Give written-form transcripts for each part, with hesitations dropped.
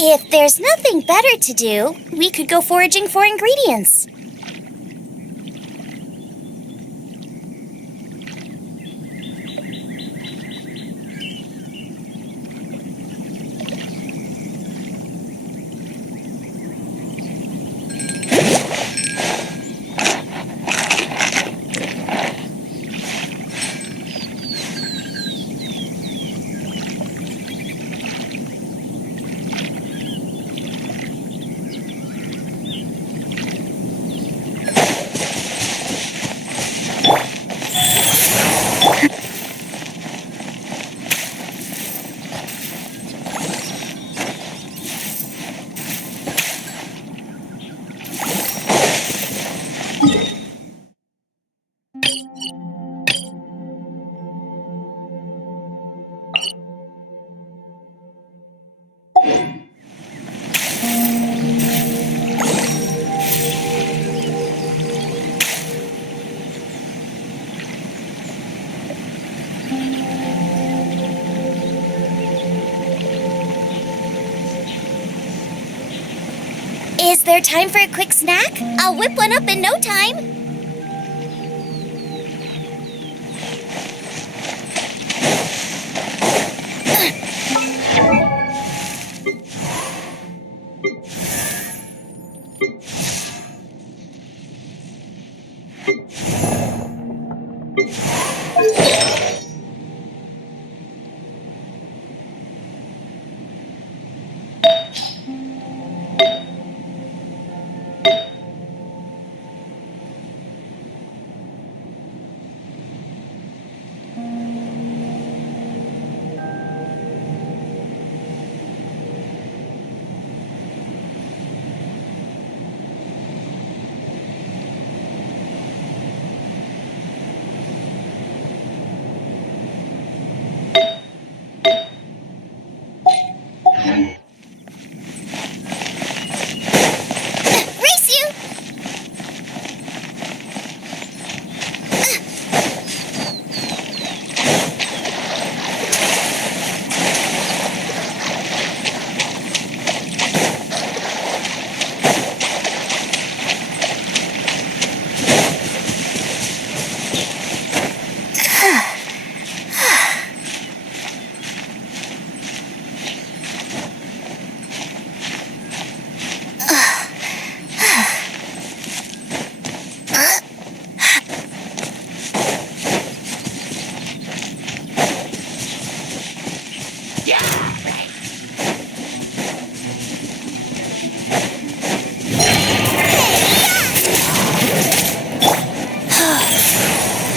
If there's nothing better to do, we could go foraging for ingredients. Is there time for a quick snack? I'll whip one up in no time.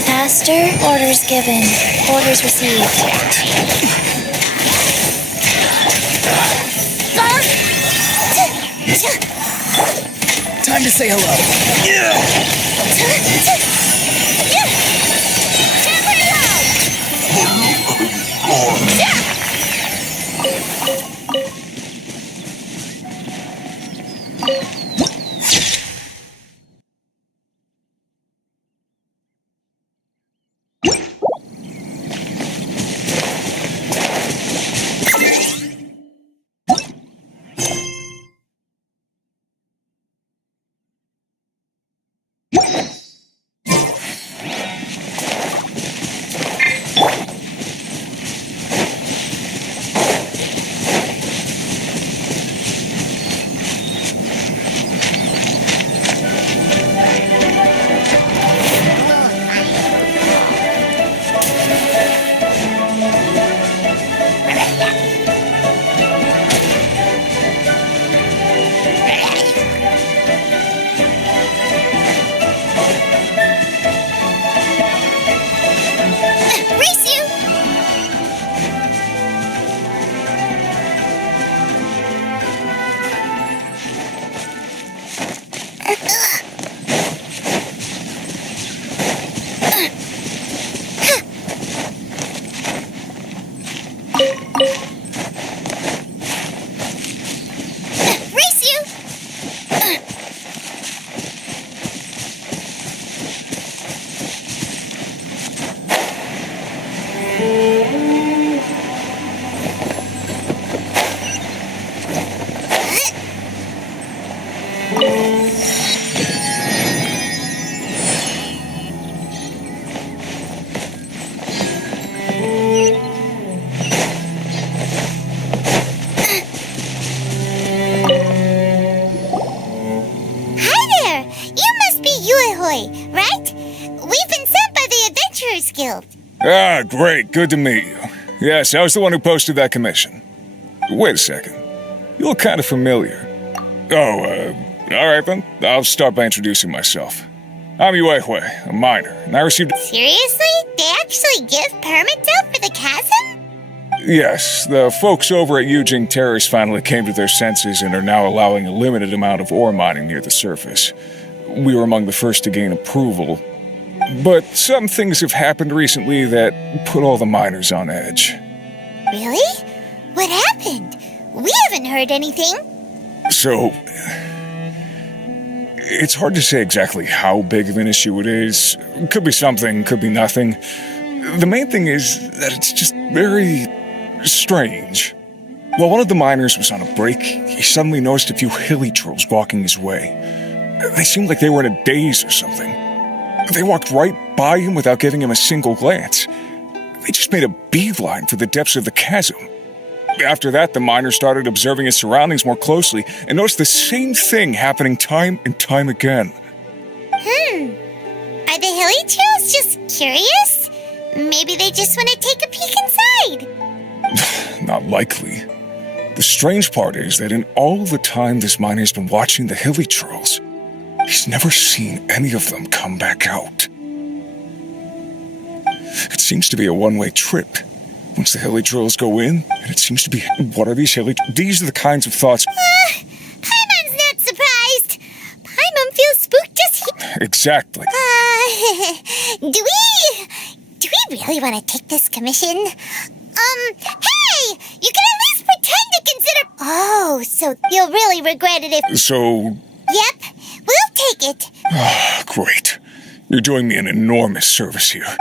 Master, orders given. Orders received. Time to say hello. good to meet you. Yes, I was the one who posted that commission. Wait a second. You look kind of familiar. Alright then. I'll start by introducing myself. I'm Yue, a miner, and I received— Seriously? They actually give permits out for the chasm? Yes, the folks over at Yujing Terrace finally came to their senses and are now allowing a limited amount of ore mining near the surface. We were among the first to gain approval, but some things have happened recently that put all the miners on edge. Really? What happened? We haven't heard anything. So, it's hard to say exactly how big of an issue it is. Could be something, could be nothing. The main thing is that it's just very strange. While one of the miners was on a break, he suddenly noticed a few hilly trolls walking his way. They seemed like they were in a daze or something. They walked right by him without giving him a single glance. They just made a beeline for the depths of the chasm. After that, the miner started observing his surroundings more closely and noticed the same thing happening time and time again. Are the hilly trolls just curious? Maybe they just want to take a peek inside. Not likely. The strange part is that in all the time this miner's been watching the hilly trolls, he's never seen any of them come back out. It seems to be a one-way trip. Once the hilly trolls go in, and it seems to be, what are these hilly— These are the kinds of thoughts— Paimon's not surprised. Paimon feels spooked just Exactly. Do we really want to take this commission? Hey! You can at least pretend to consider— Oh, so you'll really regret it if— So— Yep, we'll take it. Great. You're doing me an enormous service here.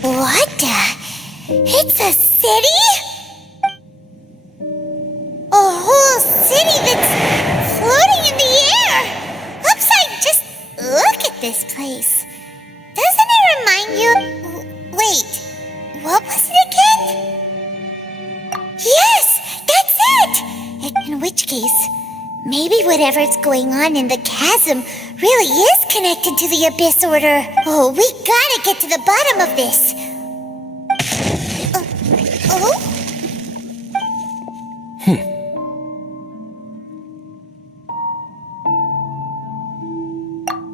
What the? It's a city? A whole city that's floating in the air. Just look at this place. Doesn't it remind you— Wait, what was it again? Yes, that's it! In which case, maybe whatever's going on in the chasm really is connected to the Abyss Order. Oh, we gotta get to the bottom of this.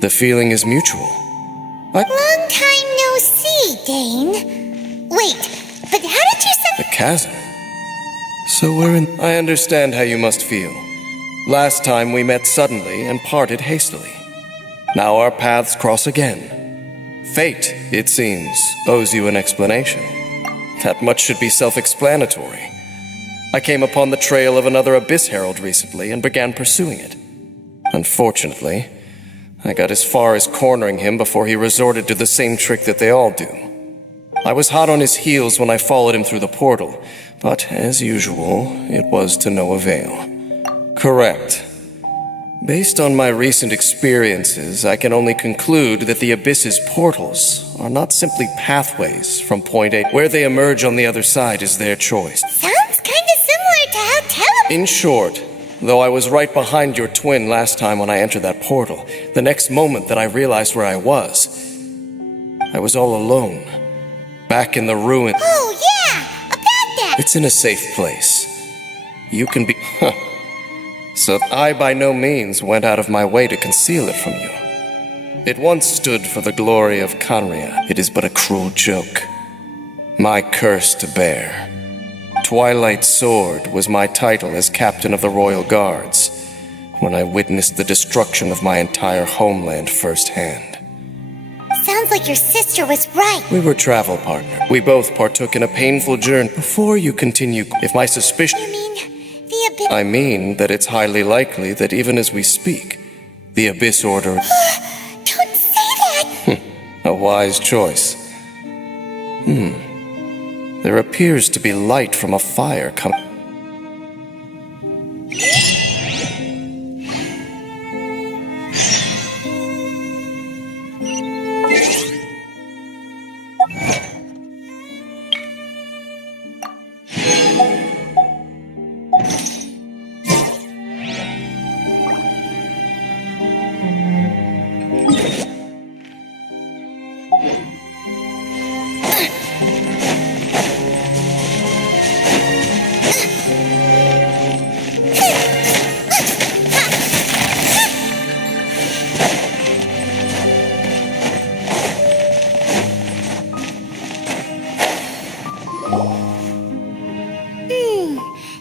The feeling is mutual. Long time no see, Dane. Wait, but how did you The chasm. So we're in— I understand how you must feel. Last time we met suddenly and parted hastily. Now our paths cross again. Fate, it seems, owes you an explanation. That much should be self-explanatory. I came upon the trail of another Abyss Herald recently and began pursuing it. Unfortunately, I got as far as cornering him before he resorted to the same trick that they all do. I was hot on his heels when I followed him through the portal, but as usual, it was to no avail. Correct. Based on my recent experiences, I can only conclude that the Abyss's portals are not simply pathways from point A. Where they emerge on the other side is their choice. Sounds kinda similar to how In short, though I was right behind your twin last time when I entered that portal, the next moment that I realized where I was, I was all alone, back in the ruin. Oh, yeah! About that! It's in a safe place. You can be... So I by no means went out of my way to conceal it from you. It once stood for the glory of Canria. It is but a cruel joke. My curse to bear. Twilight Sword was my title as captain of the Royal Guards when I witnessed the destruction of my entire homeland firsthand. Sounds like your sister was right. We were travel partners. We both partook in a painful journey. Before you continue, if my suspicion... You mean the Abyss... I mean that it's highly likely that even as we speak, the Abyss Order... Don't say that! A wise choice. There appears to be light from a fire coming...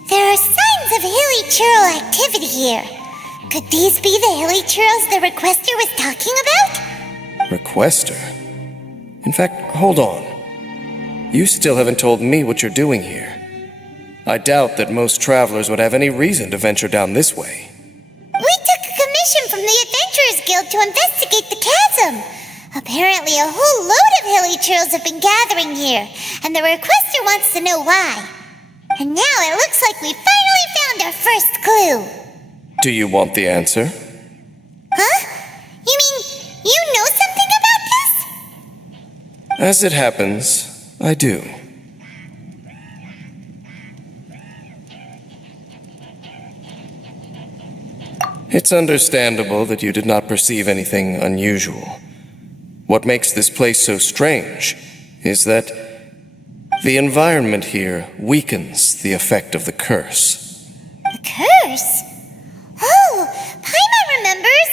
There are signs of hilly churl activity here. Could these be the hilly churls the requester was talking about? Requester? In fact, hold on. You still haven't told me what you're doing here. I doubt that most travelers would have any reason to venture down this way. We took a commission from the Adventurers Guild to investigate the chasm. Apparently a whole load of hilly churls have been gathering here, and the requester wants to know why. And now it looks like we finally found our first clue. Do you want the answer? Huh? You mean you know something about this? As it happens, I do. It's understandable that you did not perceive anything unusual. What makes this place so strange is that the environment here weakens the effect of the curse. The curse? Oh, Paimon remembers.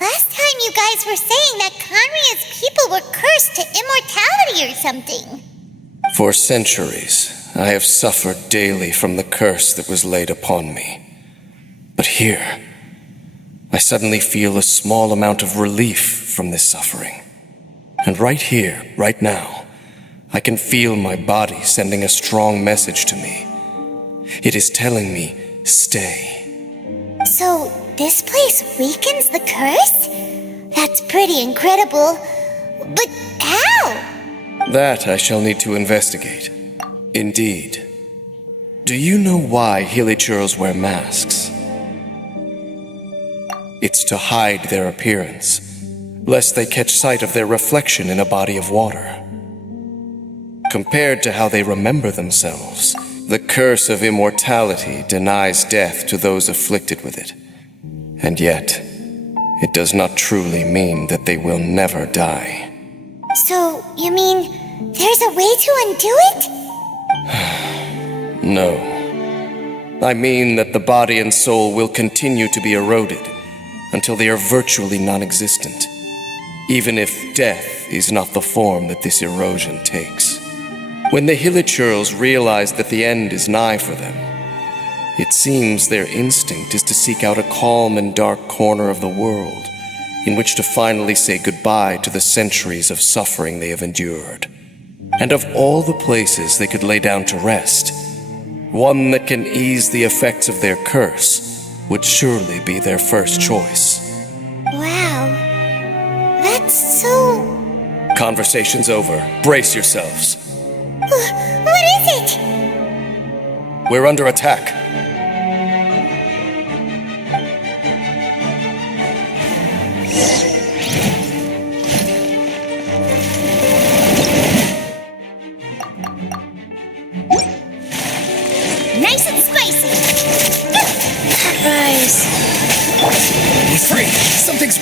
Last time you guys were saying that Conria's people were cursed to immortality or something. For centuries, I have suffered daily from the curse that was laid upon me. But here, I suddenly feel a small amount of relief from this suffering. And right here, right now, I can feel my body sending a strong message to me. It is telling me, stay. So, this place weakens the curse? That's pretty incredible. But how? That I shall need to investigate. Indeed. Do you know why Hilichurls wear masks? It's to hide their appearance, lest they catch sight of their reflection in a body of water. Compared to how they remember themselves, the curse of immortality denies death to those afflicted with it. And yet, it does not truly mean that they will never die. So, you mean there's a way to undo it? No. I mean that the body and soul will continue to be eroded until they are virtually non-existent, even if death is not the form that this erosion takes. When the Hilichurls realize that the end is nigh for them, it seems their instinct is to seek out a calm and dark corner of the world in which to finally say goodbye to the centuries of suffering they have endured. And of all the places they could lay down to rest, one that can ease the effects of their curse would surely be their first choice. Wow. That's so... Conversation's over. Brace yourselves. What is it? We're under attack. Nice and spicy. Surprise. I'm afraid something's...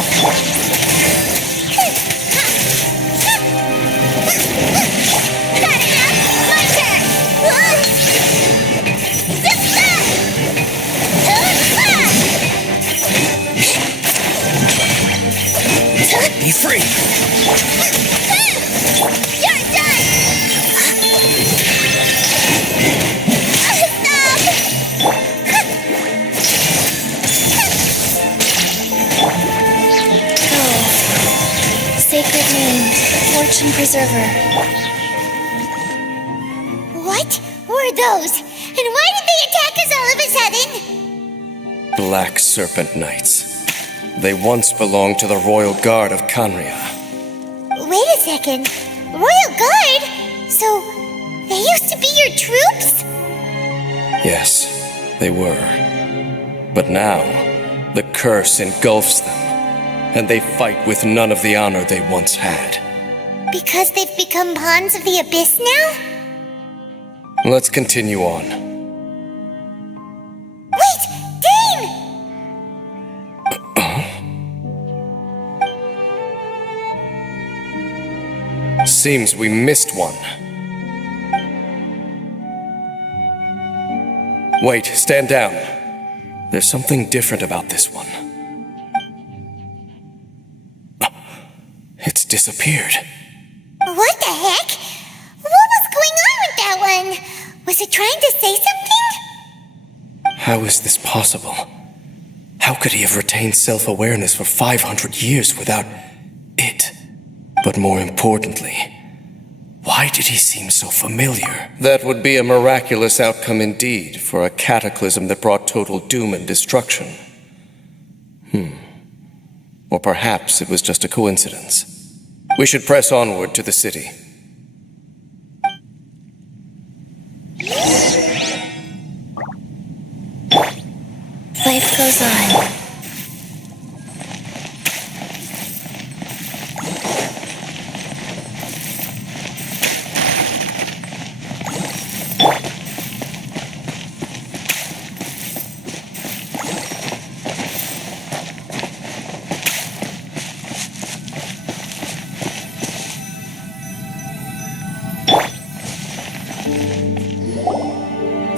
now. Not enough! My turn! Be free. You're done! Stop! Sacred name, Fortune Preserver. What were those? And why did they attack us all of a sudden? Black Serpent Knights. They once belonged to the Royal Guard of Canria. Wait a second. Royal Guard? So, they used to be your troops? Yes, they were. But now, the curse engulfs them, and they fight with none of the honor they once had. Because they've become pawns of the Abyss now? Let's continue on. Wait! Dane! Seems we missed one. Wait, stand down. There's something different about this one. It's disappeared. What the heck? What was going on with that one? Was it trying to say something? How is this possible? How could he have retained self-awareness for 500 years without it? But more importantly, why did he seem so familiar? That would be a miraculous outcome indeed for a cataclysm that brought total doom and destruction. Or perhaps it was just a coincidence. We should press onward to the city. Life goes on.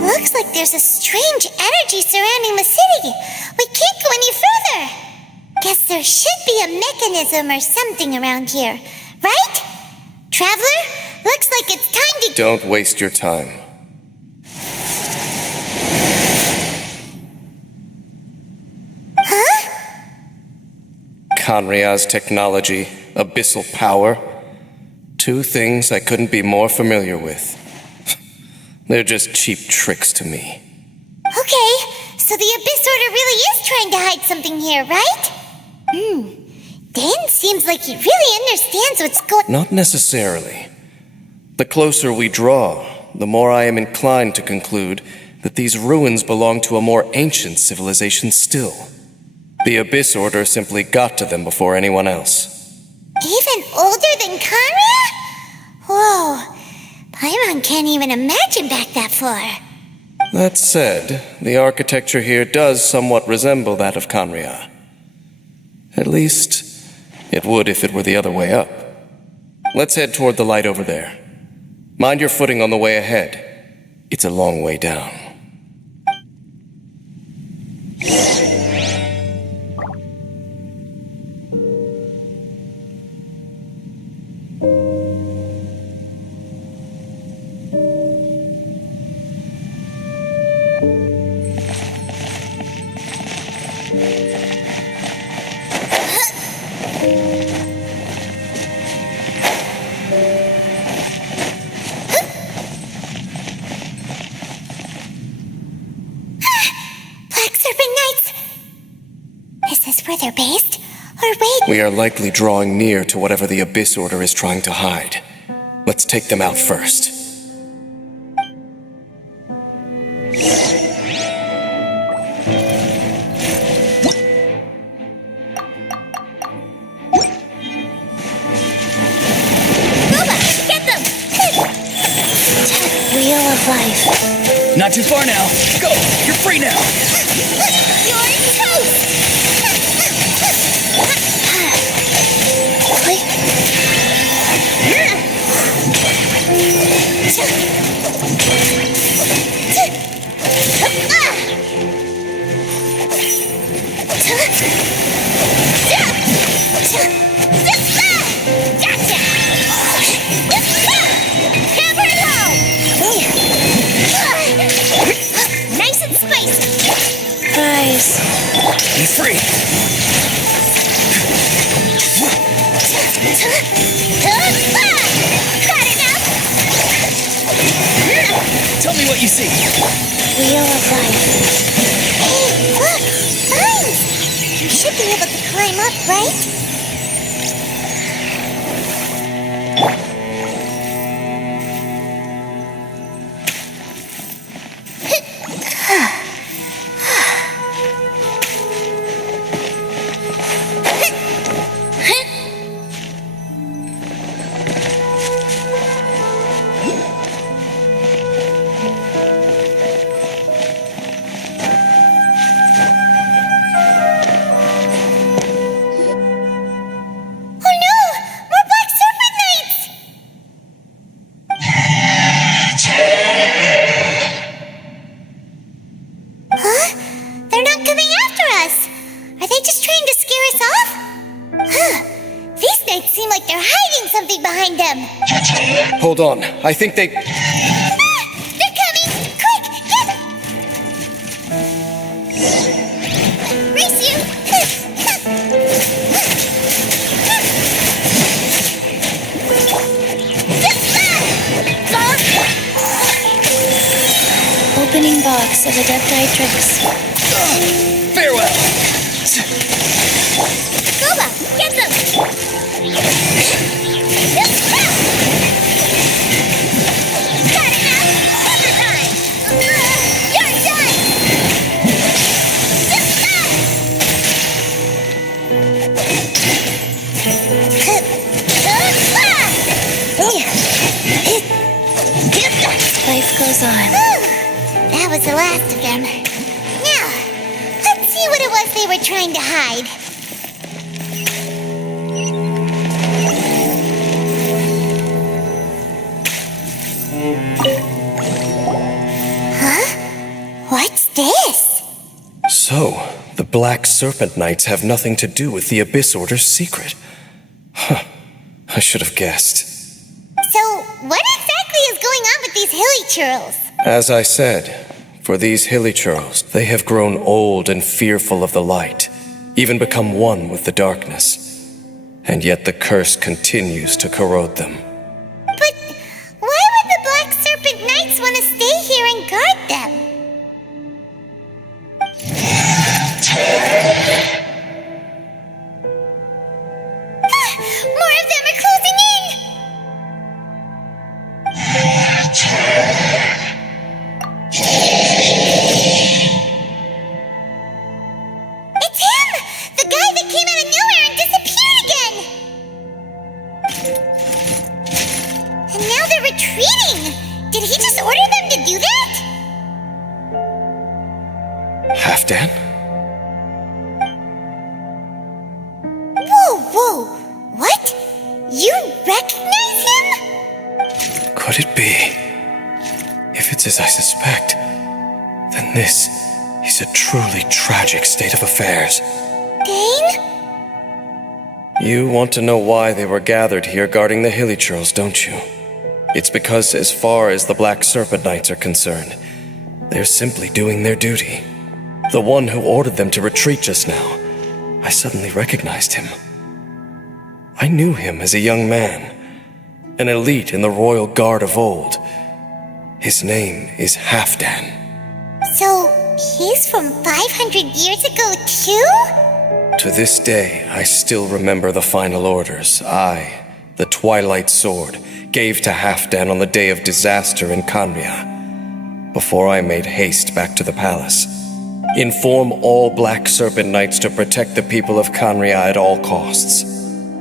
Looks like there's a strange energy surrounding the city. We can't go any further. Guess there should be a mechanism or something around here, right? Traveler, looks like it's time to... Don't waste your time. Huh? Canria's technology, abyssal power. Two things I couldn't be more familiar with. They're just cheap tricks to me. Okay, so the Abyss Order really is trying to hide something here, right? Dan seems like he really understands what's going... Not necessarily. The closer we draw, the more I am inclined to conclude that these ruins belong to a more ancient civilization still. The Abyss Order simply got to them before anyone else. Even older than Canria? Whoa, Paimon can't even imagine back that far. That said, the architecture here does somewhat resemble that of Canria. At least, it would if it were the other way up. Let's head toward the light over there. Mind your footing on the way ahead. It's a long way down. Black Serpent Knights! Is this where they're based? Or wait... We are likely drawing near to whatever the Abyss Order is trying to hide. Let's take them out first. Get them! Wheel of life. Not too far now. Go! You're free now! You're toast! you see? Wheel of life. Hey, look! Vines! You should be able to climb up, right? Hold on. I think they... They're coming! Quick! Get... Race you! Opening box of Adepti-Trix. Farewell! Goba, get them! Got it now! Overtime! You're done! Life goes on. That was the last of them. Now, let's see what it was they were trying to hide. Huh? What's this? So, the Black Serpent Knights have nothing to do with the Abyss Order's secret. Huh. I should have guessed. So, what exactly is going on with these hilly churls? As I said, for these hilly churls, they have grown old and fearful of the light, even become one with the darkness. And yet the curse continues to corrode them. But why would the Black Serpent Knights want to stay here and guard them? More of them are closing in! It's him! The guy that came out of nowhere and disappeared again! And now they're retreating! Did he just order them to do that? Halfdan? Whoa! What? You recognize him? Could it be? If it's as I suspect, then this is a truly tragic state of affairs. Dane? You want to know why they were gathered here guarding the hilly churls, don't you? It's because as far as the Black Serpent Knights are concerned, they're simply doing their duty. The one who ordered them to retreat just now, I suddenly recognized him. I knew him as a young man, an elite in the royal guard of old. His name is Halfdan. So, he's from 500 years ago too? To this day, I still remember the final orders I, the Twilight Sword, gave to Halfdan on the day of disaster in Khaenri'ah, before I made haste back to the palace. Inform all Black Serpent Knights to protect the people of Khaenri'ah at all costs.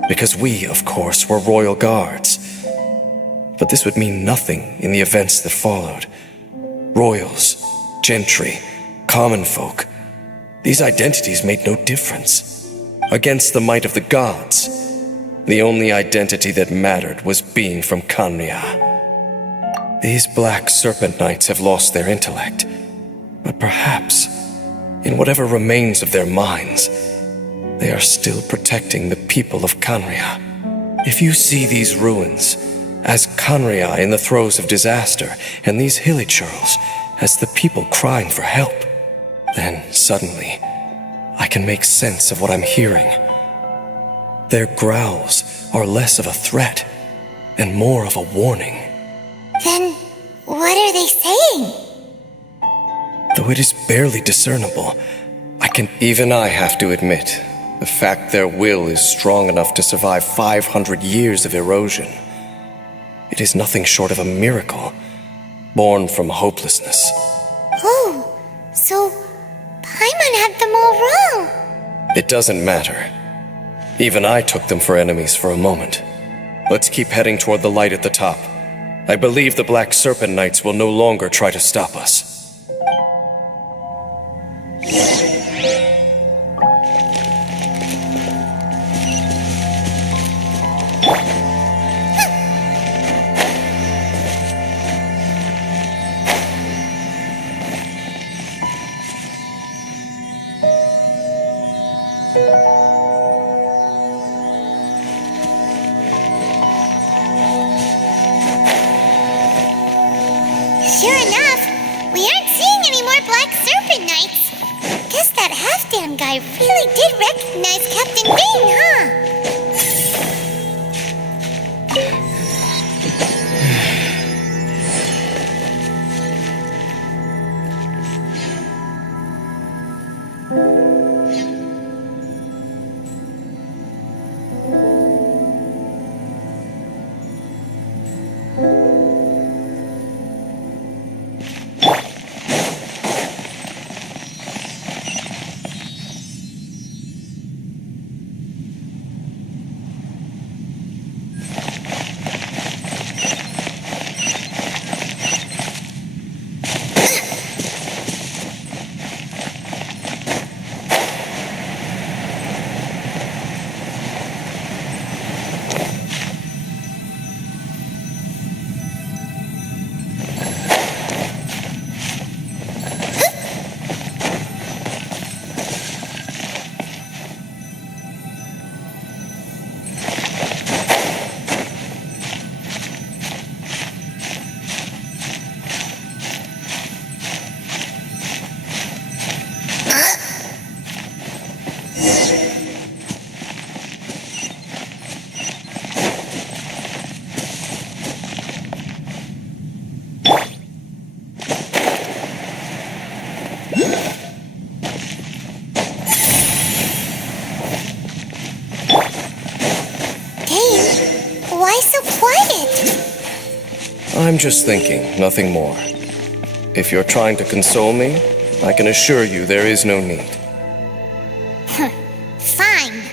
Because we, of course, were royal guards. But this would mean nothing in the events that followed. Royals, gentry, common folk, these identities made no difference. Against the might of the gods, the only identity that mattered was being from Khaenri'ah. These Black Serpent Knights have lost their intellect, but perhaps, in whatever remains of their minds, they are still protecting the people of Khaenri'ah. If you see these ruins as Khaenri'ah in the throes of disaster, and these hilly churls as the people crying for help, then suddenly I can make sense of what I'm hearing. Their growls are less of a threat and more of a warning. Then, what are they saying? though it is barely discernible. Even I have to admit, the fact their will is strong enough to survive 500 years of erosion. It is nothing short of a miracle, born from hopelessness. Oh, so Paimon had them all wrong. It doesn't matter. Even I took them for enemies for a moment. Let's keep heading toward the light at the top. I believe the Black Serpent Knights will no longer try to stop us. Sure enough, we aren't seeing any more Black Serpent Knights. Guess that half-damn guy really did recognize Captain Bing, huh? Why so quiet? I'm just thinking, nothing more. If you're trying to console me, I can assure you there is no need. Fine.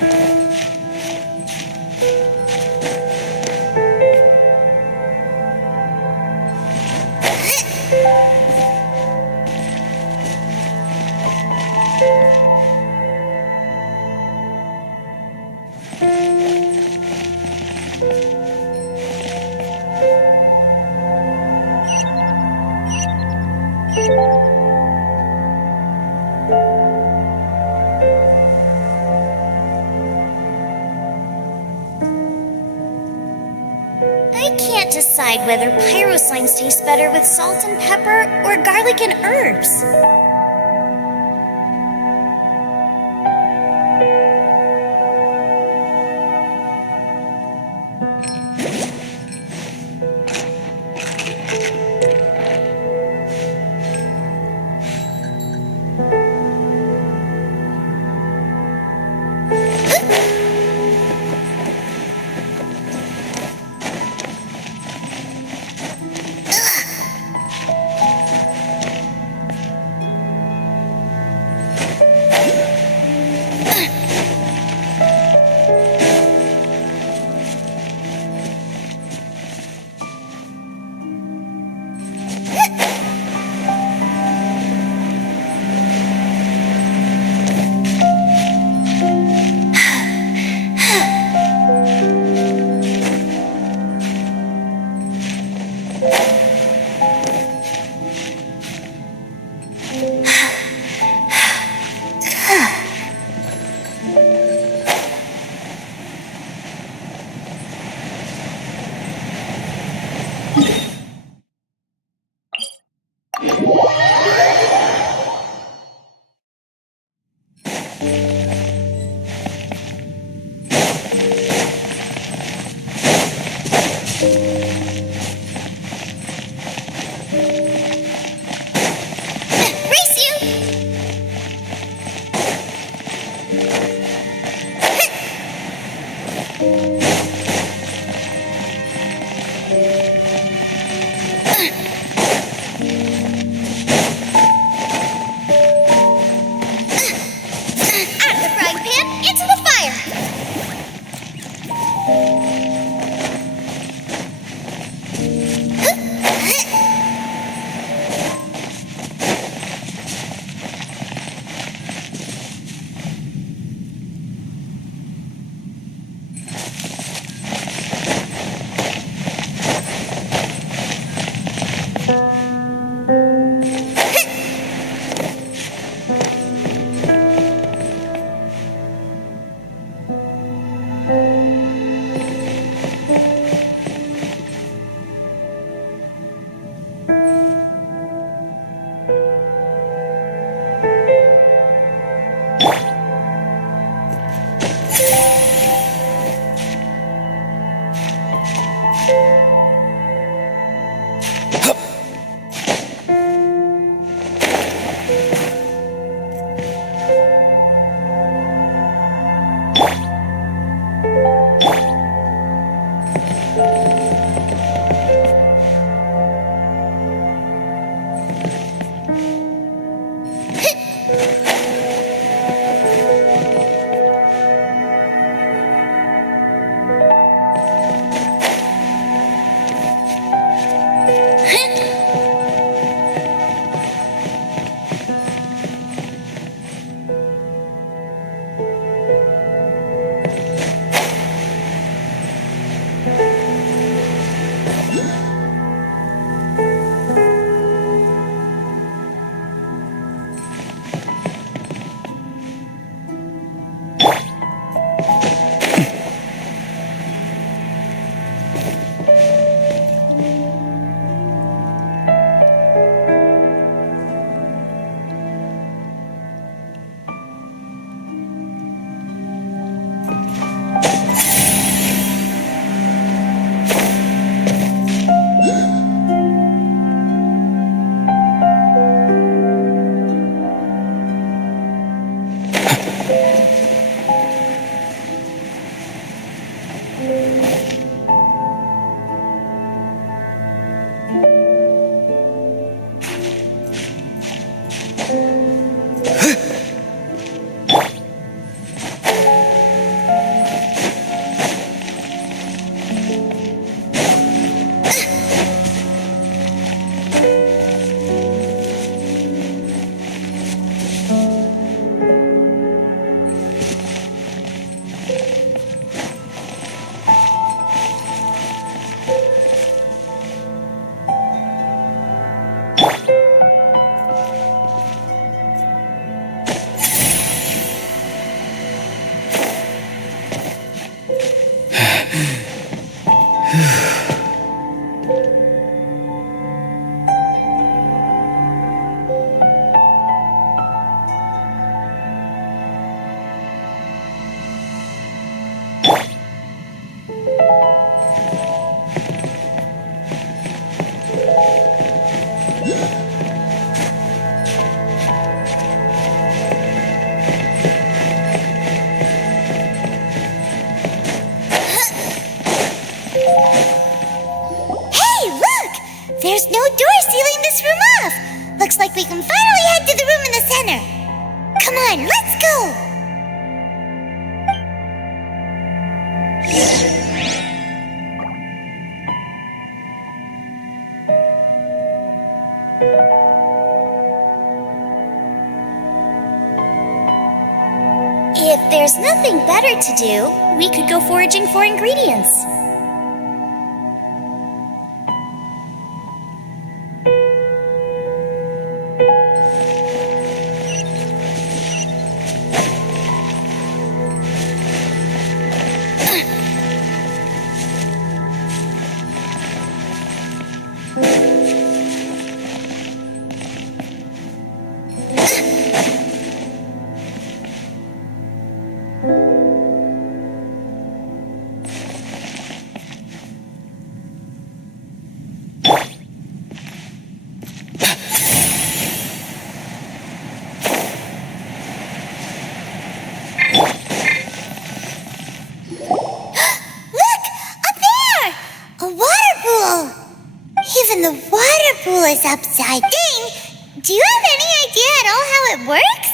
I can't decide whether pyro slimes taste better with salt and pepper or garlic and herbs. we can finally head to the room in the center. Come on, let's go! If there's nothing better to do, we could go foraging for ingredients. Even the water pool is upside down. Do you have any idea at all how it works?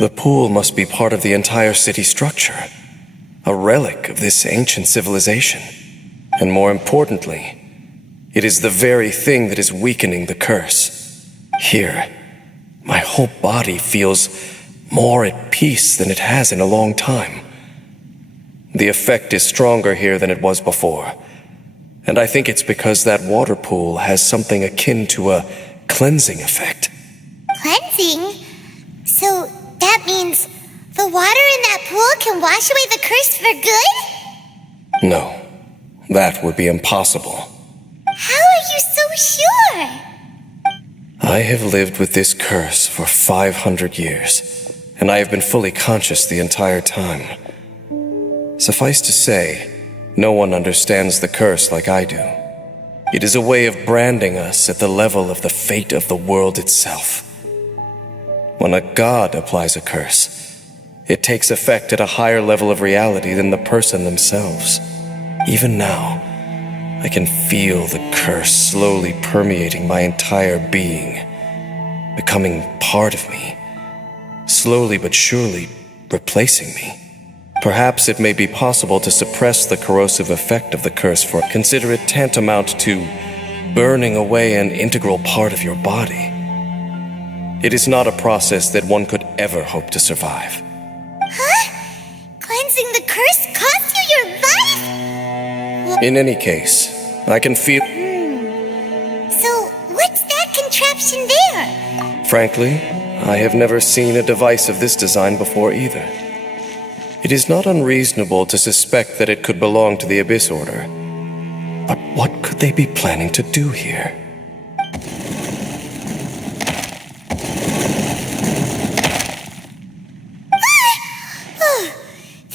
The pool must be part of the entire city structure, a relic of this ancient civilization. And more importantly, it is the very thing that is weakening the curse. Here, my whole body feels more at peace than it has in a long time. The effect is stronger here than it was before. And I think it's because that water pool has something akin to a cleansing effect. Cleansing? So that means the water in that pool can wash away the curse for good? No, that would be impossible. How are you so sure? I have lived with this curse for 500 years, and I have been fully conscious the entire time. Suffice to say, no one understands the curse like I do. It is a way of branding us at the level of the fate of the world itself. When a god applies a curse, it takes effect at a higher level of reality than the person themselves. Even now, I can feel the curse slowly permeating my entire being, becoming part of me, slowly but surely replacing me. Perhaps it may be possible to suppress the corrosive effect of the curse, for consider it tantamount to burning away an integral part of your body. It is not a process that one could ever hope to survive. Huh? Cleansing the curse cost you your life? In any case, I can feel... So, what's that contraption there? Frankly, I have never seen a device of this design before either. It is not unreasonable to suspect that it could belong to the Abyss Order. But what could they be planning to do here?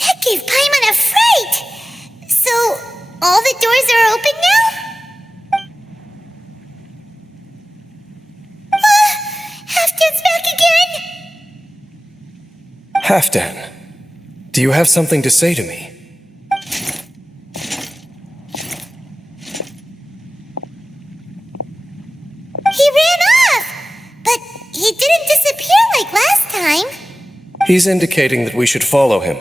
That gave Paimon a fright! So, all the doors are open now? Halfdan's back again! Halfdan, do you have something to say to me? He ran off! But he didn't disappear like last time. He's indicating that we should follow him.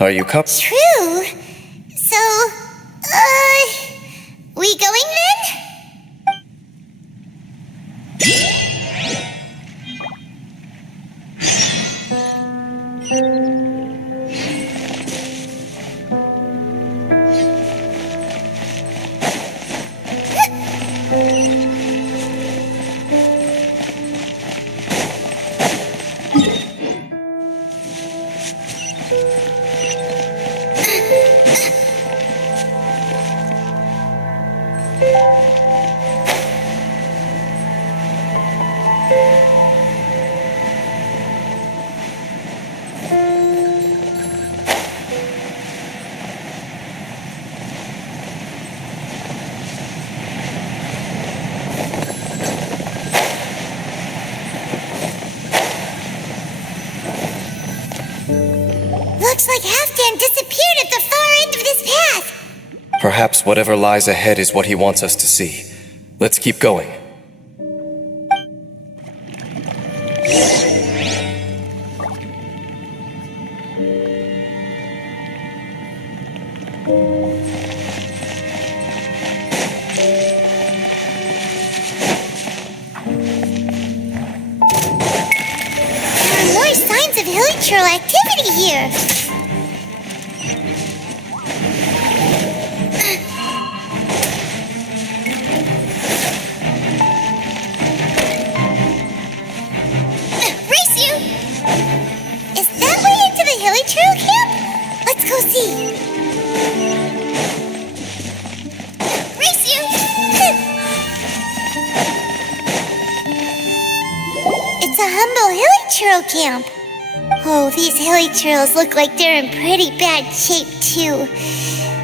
Are you True. So, we going then? Looks like Halfdan disappeared at the far end of this path. Perhaps whatever lies ahead is what he wants us to see. Let's keep going. There are more signs of hilichurl activity here. Race you! Is that way into the hilichurl camp? Let's go see. Race you! It's a humble hilichurl camp. Oh, these hilichurls look like they're in pretty bad shape, too.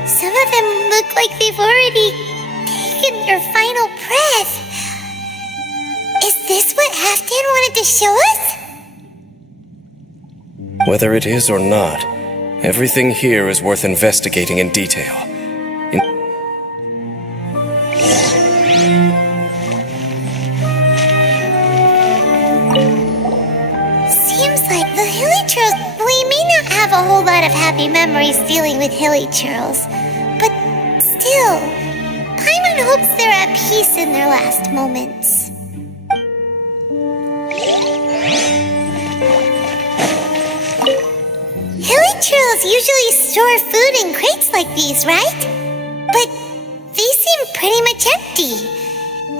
Some of them look like they've already taken their final breath. Is this what Halfdan wanted to show us? Whether it is or not, everything here is worth investigating in detail. Seems like the hilichurls. We may not have a whole lot of happy memories dealing with hilichurls, but still, Paimon hopes they're at peace in their last moments. Hilichurls usually store food in crates like these, right? But these seem pretty much empty.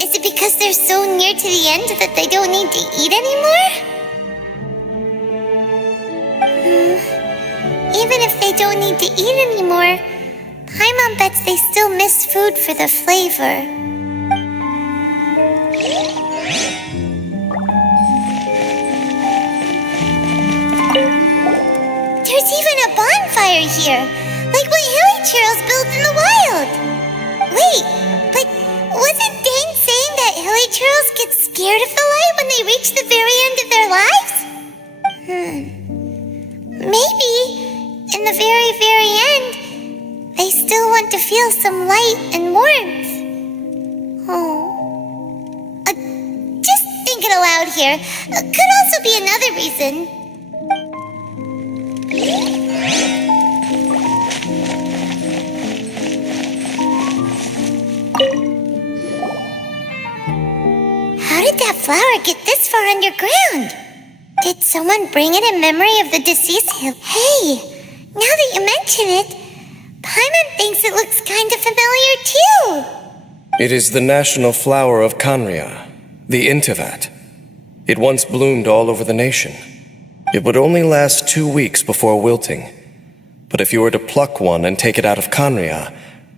Is it because they're so near to the end that they don't need to eat anymore? Even if they don't need to eat anymore, Paimon bets they still miss food for the flavor. There's even a bonfire here, like what hilichurls build in the wild. Wait, but wasn't Dane saying that hilichurls get scared of the light when they reach the very end of their lives? Maybe, in the very, very end, they still want to feel some light and warmth. Oh. Just thinking aloud here. Could also be another reason. How did that flower get this far underground? Did someone bring it in memory of the deceased hill? Hey, now that you mention it, Paimon thinks it looks kind of familiar too. It is the national flower of Kanria, the Intivat. It once bloomed all over the nation. It would only last 2 weeks before wilting. But if you were to pluck one and take it out of Kanria,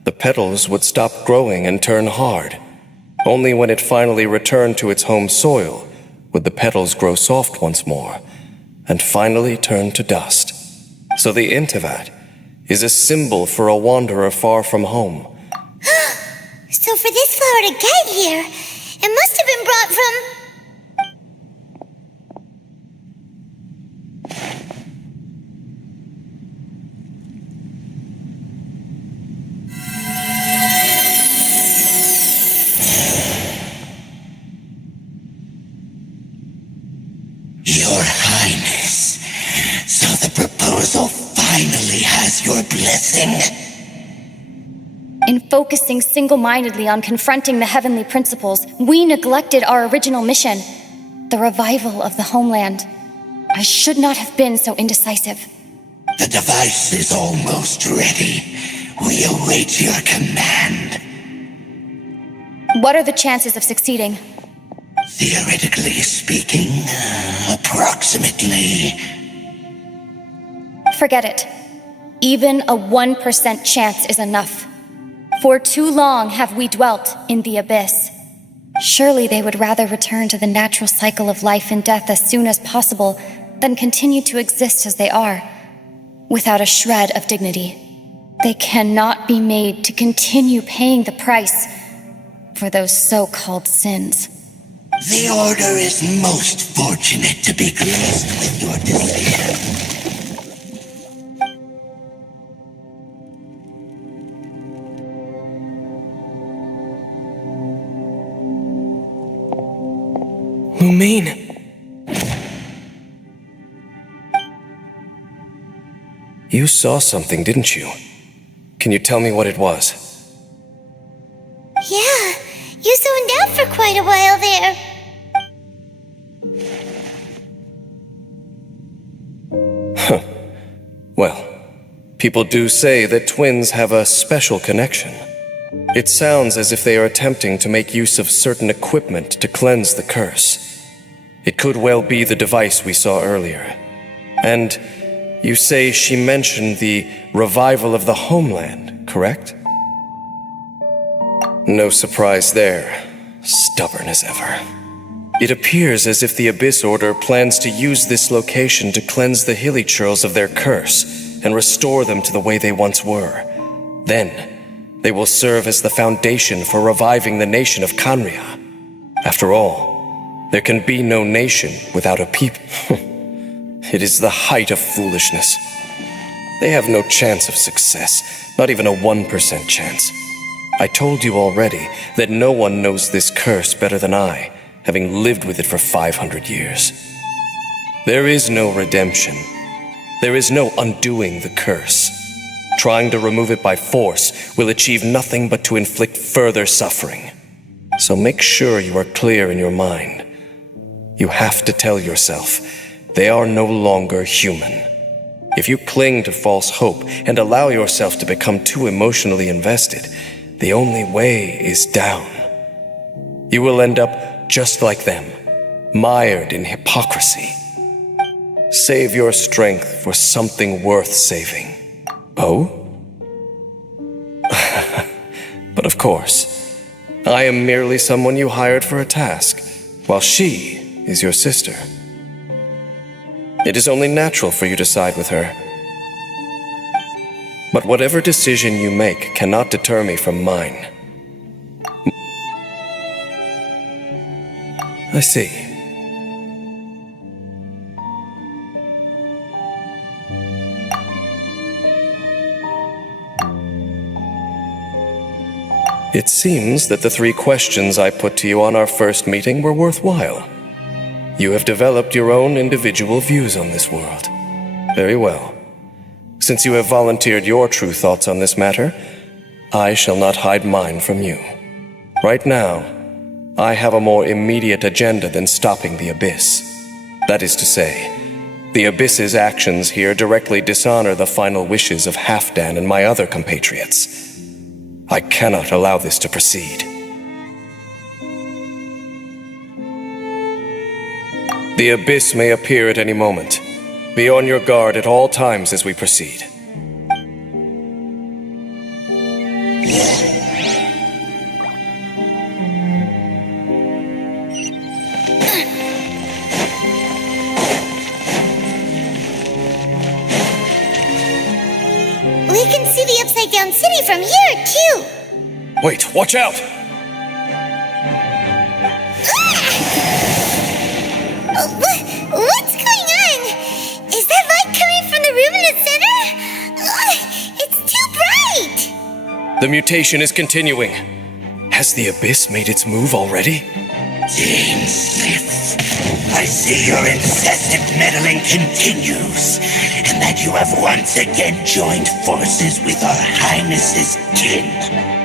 the petals would stop growing and turn hard. Only when it finally returned to its home soil would the petals grow soft once more, and finally turn to dust. So the Intivat is a symbol for a wanderer far from home. So for this flower to get here, it must have been brought from... Your Highness, so the proposal finally has your blessing? In focusing single-mindedly on confronting the heavenly principles, we neglected our original mission, the revival of the homeland. I should not have been so indecisive. The device is almost ready. We await your command. What are the chances of succeeding? Theoretically speaking, approximately. Forget it. Even a 1% chance is enough. For too long have we dwelt in the abyss. Surely they would rather return to the natural cycle of life and death as soon as possible than continue to exist as they are, without a shred of dignity. They cannot be made to continue paying the price for those so-called sins. The Order is most fortunate to be graced with your decision. Lumine! You saw something, didn't you? Can you tell me what it was? Yeah, you zoned out for quite a while there. Well, people do say that twins have a special connection. It sounds as if they are attempting to make use of certain equipment to cleanse the curse. It could well be the device we saw earlier. And you say she mentioned the revival of the homeland, correct? No surprise there. Stubborn as ever. It appears as if the Abyss Order plans to use this location to cleanse the Hilichurls of their curse and restore them to the way they once were. Then, they will serve as the foundation for reviving the nation of Kanria. After all, there can be no nation without a people. It is the height of foolishness. They have no chance of success, not even a 1% chance. I told you already that no one knows this curse better than I, having lived with it for 500 years. There is no redemption. There is no undoing the curse. Trying to remove it by force will achieve nothing but to inflict further suffering. So make sure you are clear in your mind. You have to tell yourself, they are no longer human. If you cling to false hope and allow yourself to become too emotionally invested, the only way is down. You will end up just like them, mired in hypocrisy. Save your strength for something worth saving. Oh? But of course, I am merely someone you hired for a task, while she is your sister. It is only natural for you to side with her. But whatever decision you make cannot deter me from mine. I see. It seems that the 3 questions I put to you on our first meeting were worthwhile. You have developed your own individual views on this world. Very well. Since you have volunteered your true thoughts on this matter, I shall not hide mine from you. Right now, I have a more immediate agenda than stopping the Abyss. That is to say, the Abyss's actions here directly dishonor the final wishes of Halfdan and my other compatriots. I cannot allow this to proceed. The Abyss may appear at any moment. Be on your guard at all times as we proceed. We can see the upside-down city from here, too. Wait, watch out! What's going on? Is that light coming from the room in the center? It's too bright! The mutation is continuing. Has the Abyss made its move already? Genshin, I see your incessant meddling continues, and that you have once again joined forces with Our Highness's kin.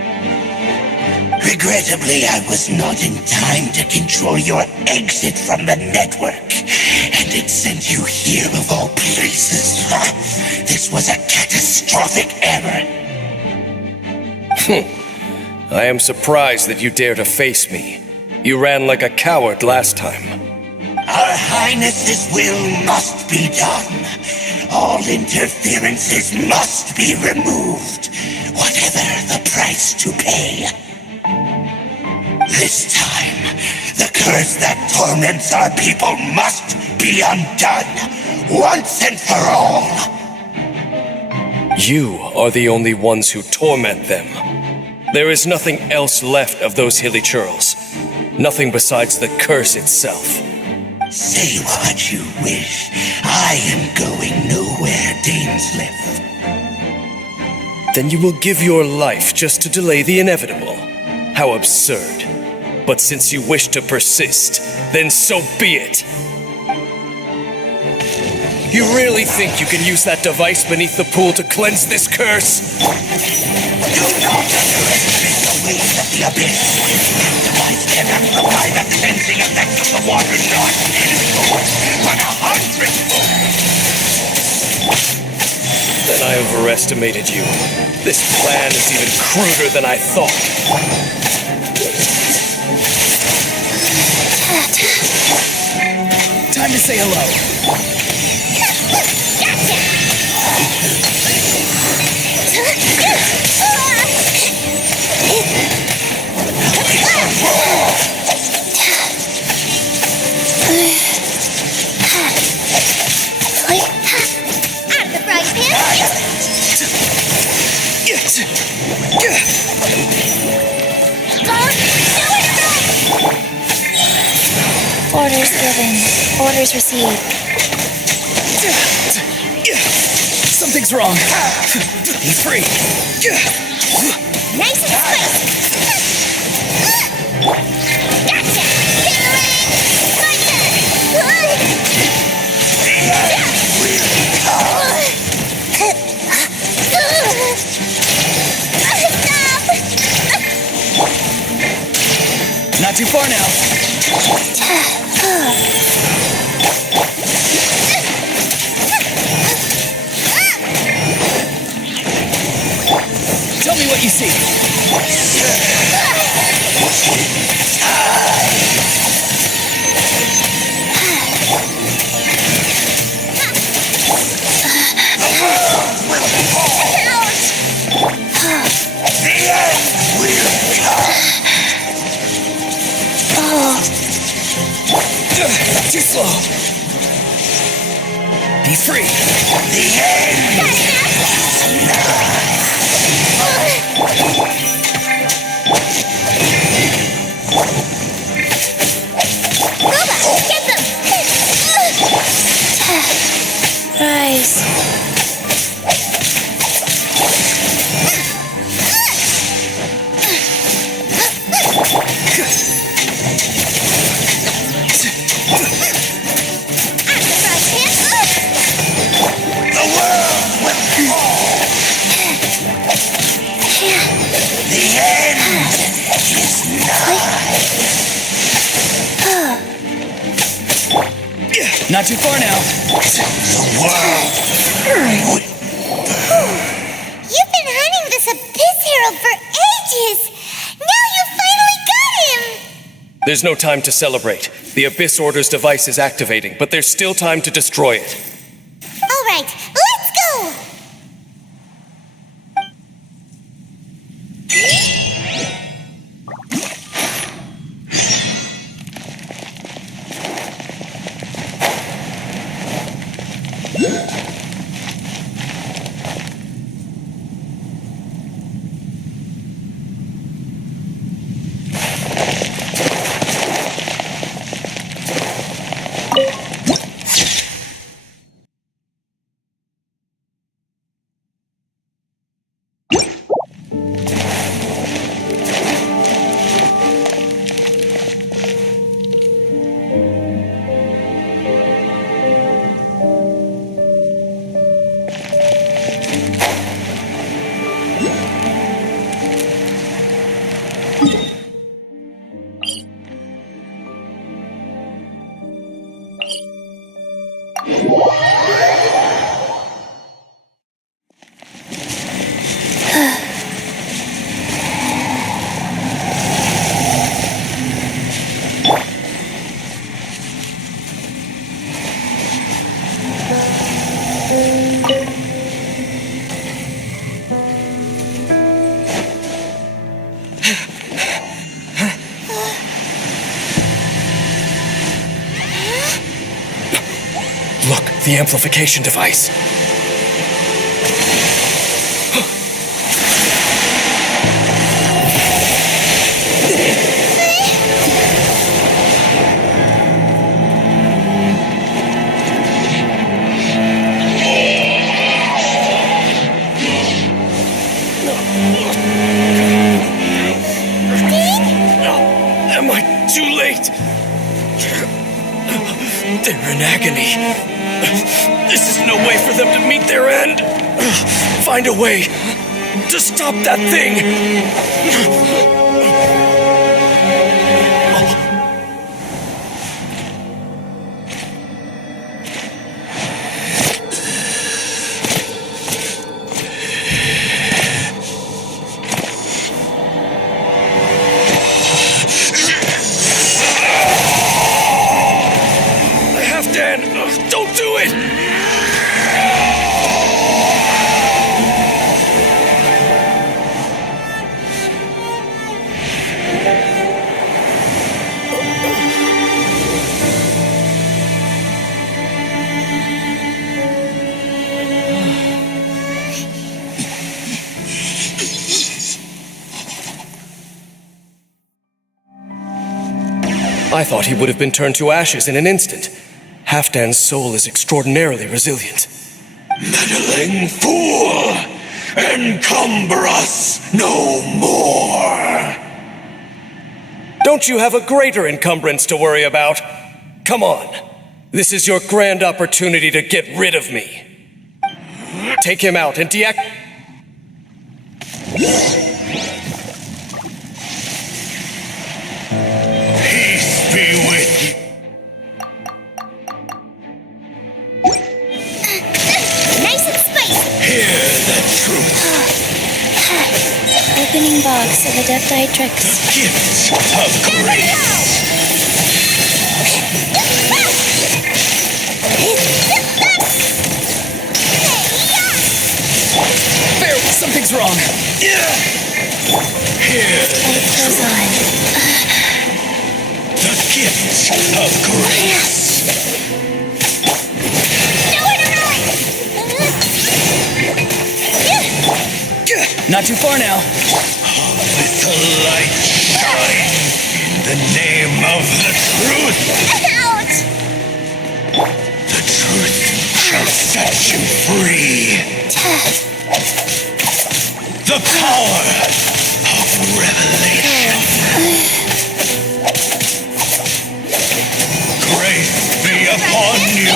Regrettably, I was not in time to control your exit from the network, and it sent you here of all places. This was a catastrophic error. I am surprised that you dare to face me. You ran like a coward last time. Our Highness's will must be done. All interferences must be removed, whatever the price to pay. This time, the curse that torments our people must be undone, once and for all. You are the only ones who torment them. There is nothing else left of those Hilichurls. Nothing besides the curse itself. Say what you wish. I am going nowhere, Dainsleif. Then you will give your life just to delay the inevitable. How absurd. But since you wish to persist, then so be it. You really think you can use that device beneath the pool to cleanse this curse? Do not underestimate the waste of the abyss. The device cannot provide the cleansing effect of the water not tenfold, but 100-fold. Then I overestimated you. This plan is even cruder than I thought. Time to say hello. Out of the frying pan. Orders given. Orders received. Something's wrong. Be free. Nice and spicy. Gotcha. Ding-a-ling. My turn. Not too far now. Tell me what you see. Too slow. Be free. Get them. Rise. Not too far now. You've been hunting this Abyss Herald for ages! Now you finally got him! There's no time to celebrate. The Abyss Order's device is activating, but there's still time to destroy it. All right, let's go! Look, the amplification device. Am I too late? They're in agony. This for them to meet their end. Find a way to stop that thing. Dan, don't do it! I thought he would have been turned to ashes in an instant. Halfdan's soul is extraordinarily resilient. Meddling fool! Encumber us no more! Don't you have a greater encumbrance to worry about? Come on. This is your grand opportunity to get rid of me. Take him out and deactivate. Peace be with you. Opening box of Adepti-Trix. Gifts of grace. Barely, something's wrong. Here. Light goes on. The gifts of grace. Nowhere to run! Not too far now. Let the light shine in the name of the truth. Out! The truth shall set you free. The power of revelation. Grace be upon you.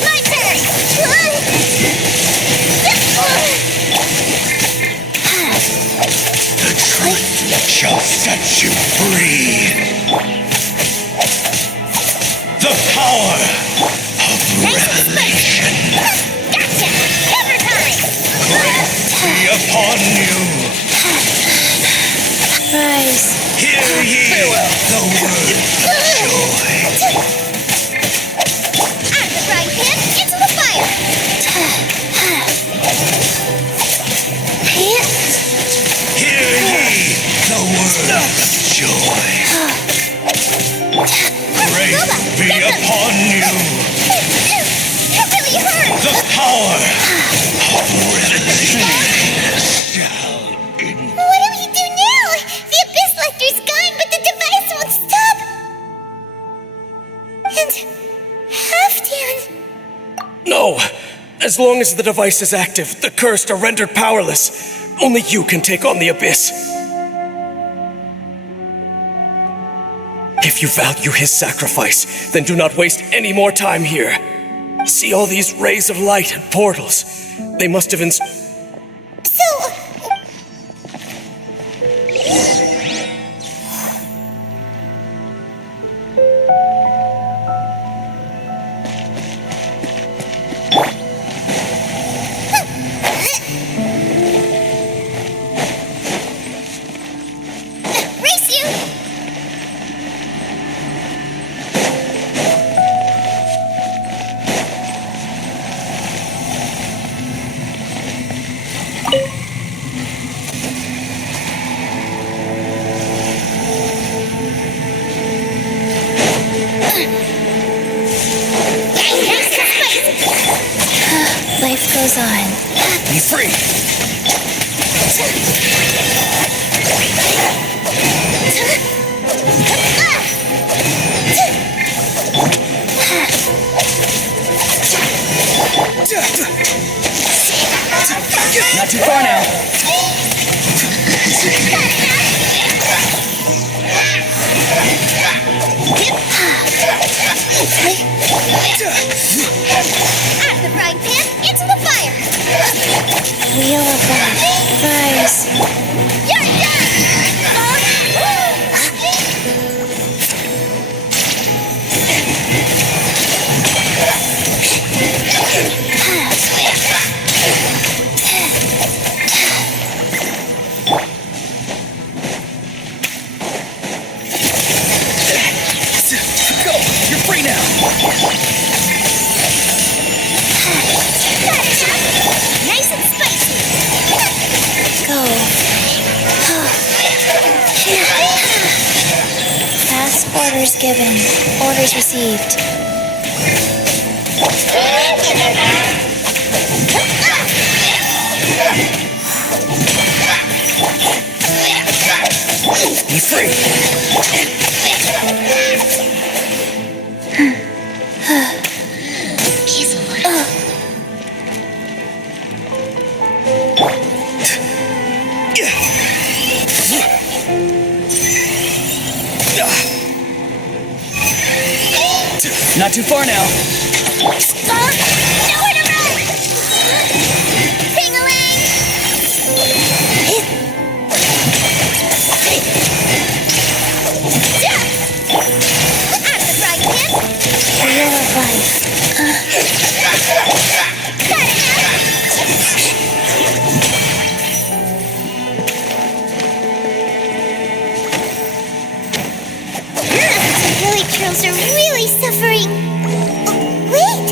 My turn! The truth shall set you free. The power of revelation. Gotcha! Cover time! Grace be upon you. Rise. Hear ye the word of joy. Out of the frying pan, into the fire! Hear ye the word of joy. Grace be upon you. It really hurt! The power of revelation shall What do we do now? The Abyss Lecter's gone, but the device won't stop. And Halfdan. No! As long as the device is active, the cursed are rendered powerless. Only you can take on the Abyss. If you value his sacrifice, then do not waste any more time here. See all these rays of light and portals. They must have So, Race you! Life goes on. Be free. Not too far now. frying pan, into the fire! Wheel of life, rise. You're done! Go! You're free now! Nice and spicy! Go. Task orders given. Orders received. Be free! Not too far now. Nowhere to run! Ping-a-ling! Out of the frying pan! Wheel of life. Got it now! The villagers are really suffering. Wait!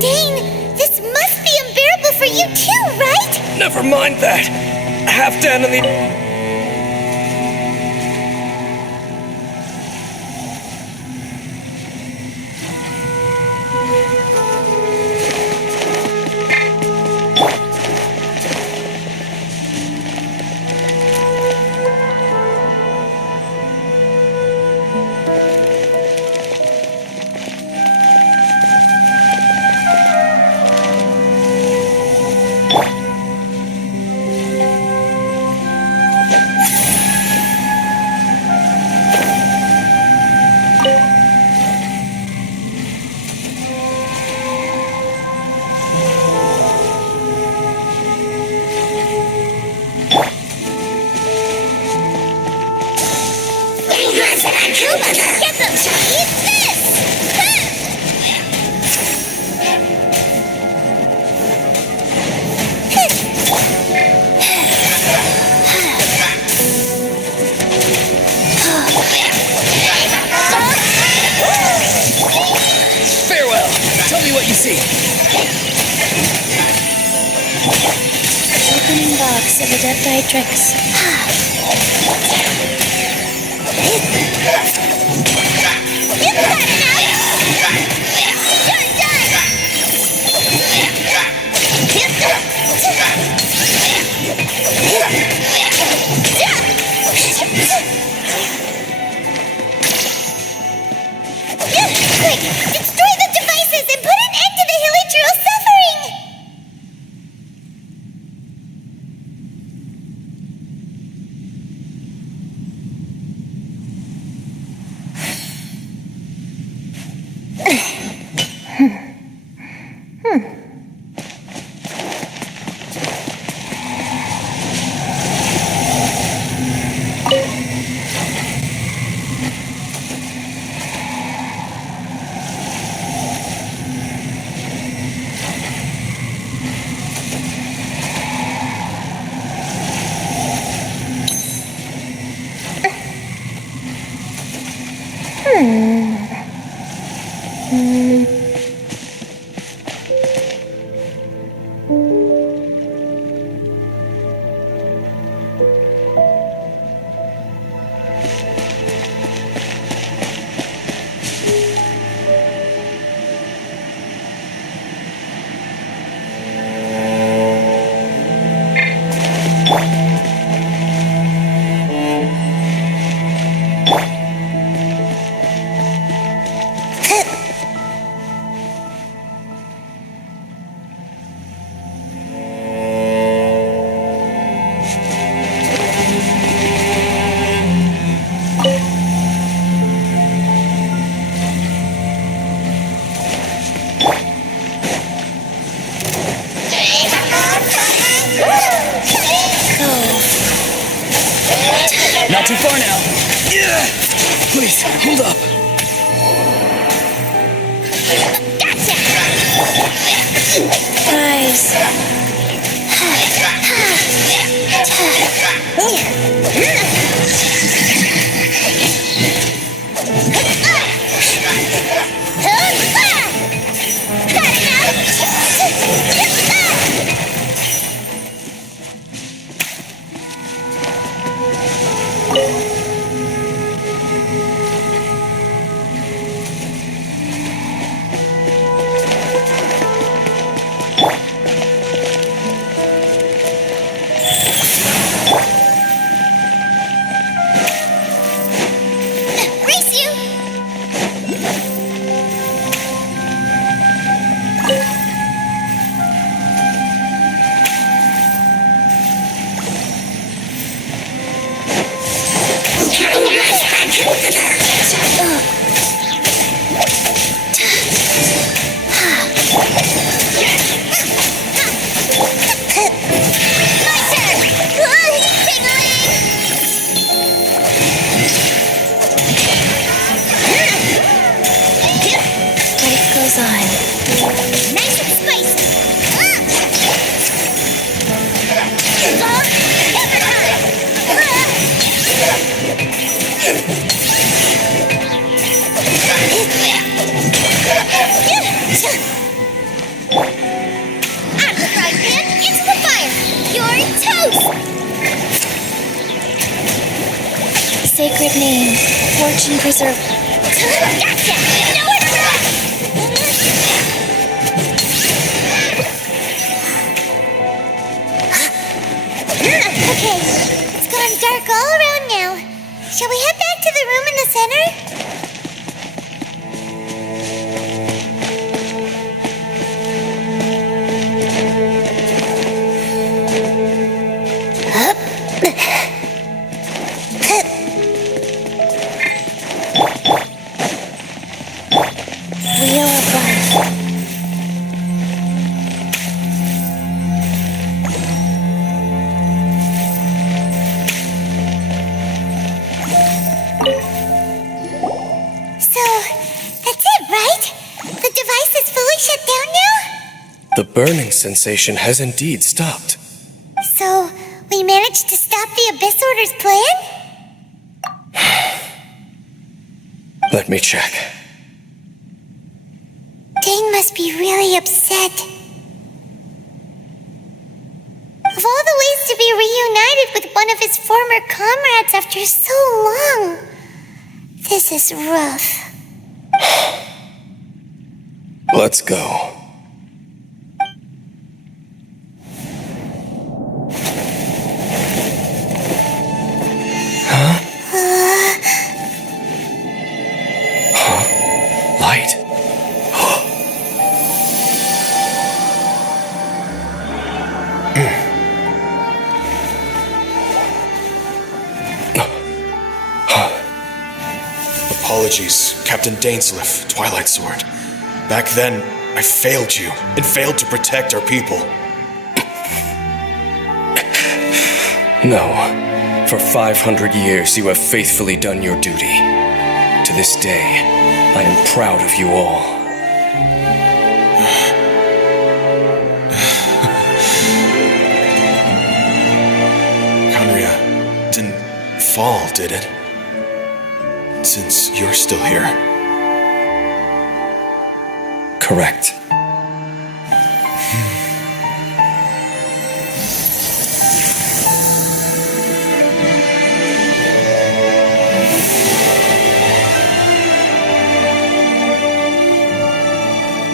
Dane, this must be unbearable for you too, right? Never mind that. Half down in the. Get them! Eat this! Farewell! Tell me what you see. Opening box of adepti tricks. You've got enough! You're Quick! Destroy the devices and put an end to the Hilichurl suffering! Not too far now. Please, hold up. Guys. Race you! My turn! Life goes on. Nice and spicy! Out of the frying pan, into the fire! You're toast! Sacred name, fortune preserver. Gotcha! Nowhere to run! Okay, it's gone dark all around now. Shall we head back to the room in the center? Wheel of Life. So, that's it, right? The device is fully shut down now? The burning sensation has indeed stopped. So, we managed to stop the Abyss Order's plan? Let me check. Dane must be really upset. Of all the ways to be reunited with one of his former comrades after so long, this is rough. Let's go. Light. Apologies, Captain Dainsleif, Twilight Sword. Back then, I failed you and failed to protect our people. No. For 500 years, you have faithfully done your duty. To this day, I am proud of you all. Conria didn't fall, did it? Since you're still here. Correct.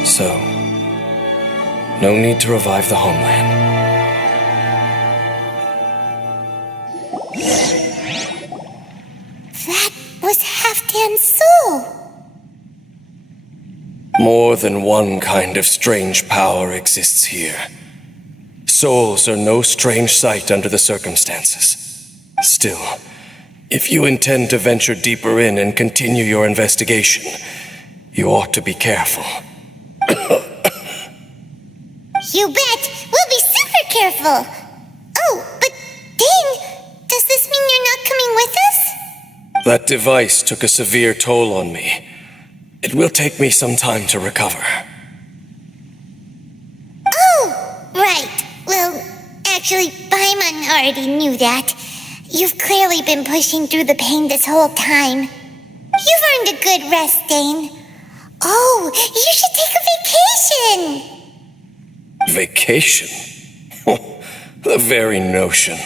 So, no need to revive the homeland. That was Halfdan's soul. More than one kind of strange power exists here. Souls are no strange sight under the circumstances. Still, if you intend to venture deeper in and continue your investigation, you ought to be careful. You bet! We'll be super careful! Oh, but Dane, does this mean you're not coming coming with us? That device took a severe toll on me. It will take me some time to recover. Oh, right. Well, actually, Paimon already knew that. You've clearly been pushing through the pain this whole time. You've earned a good rest, Dane. Oh, you should take a vacation! Vacation? The very notion.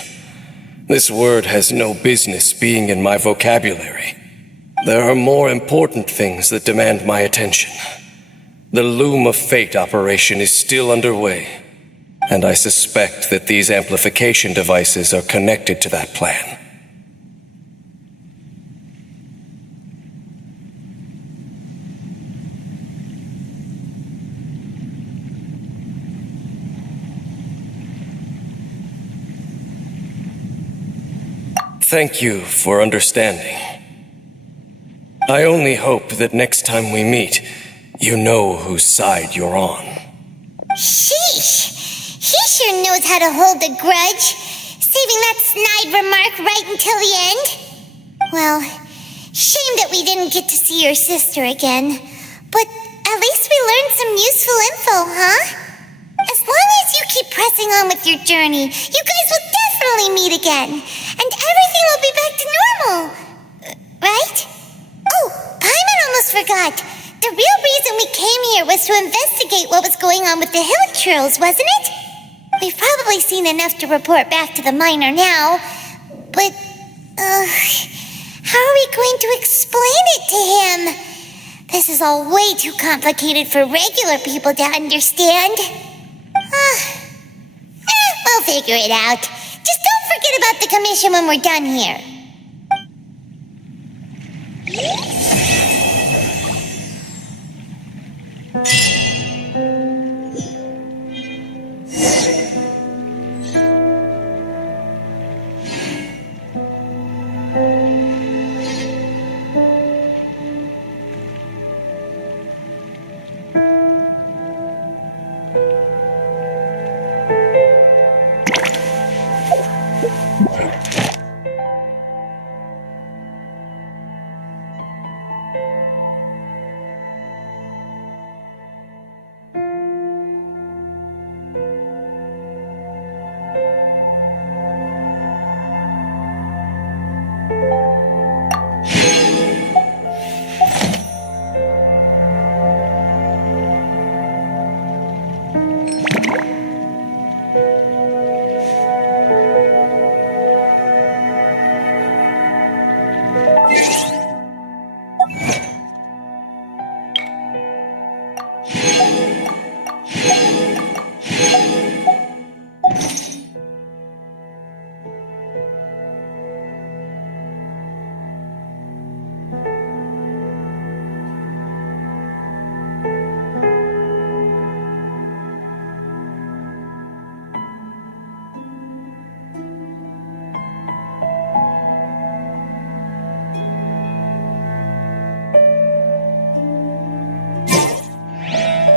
This word has no business being in my vocabulary. There are more important things that demand my attention. The Loom of Fate operation is still underway, and I suspect that these amplification devices are connected to that plan. Thank you for understanding. I only hope that next time we meet, you know whose side you're on. Sheesh! He sure knows how to hold a grudge, saving that snide remark right until the end. Well, shame that we didn't get to see your sister again, but at least we learned some useful info, huh? As long as you keep pressing on with your journey, you guys will definitely meet again, and everything will be back to normal. Right? Oh, Paimon almost forgot. The real reason we came here was to investigate what was going on with the Hilichurls, wasn't it? We've probably seen enough to report back to the miner now, but, how are we going to explain it to him? This is all way too complicated for regular people to understand. We'll figure it out. Just don't forget about the commission when we're done here.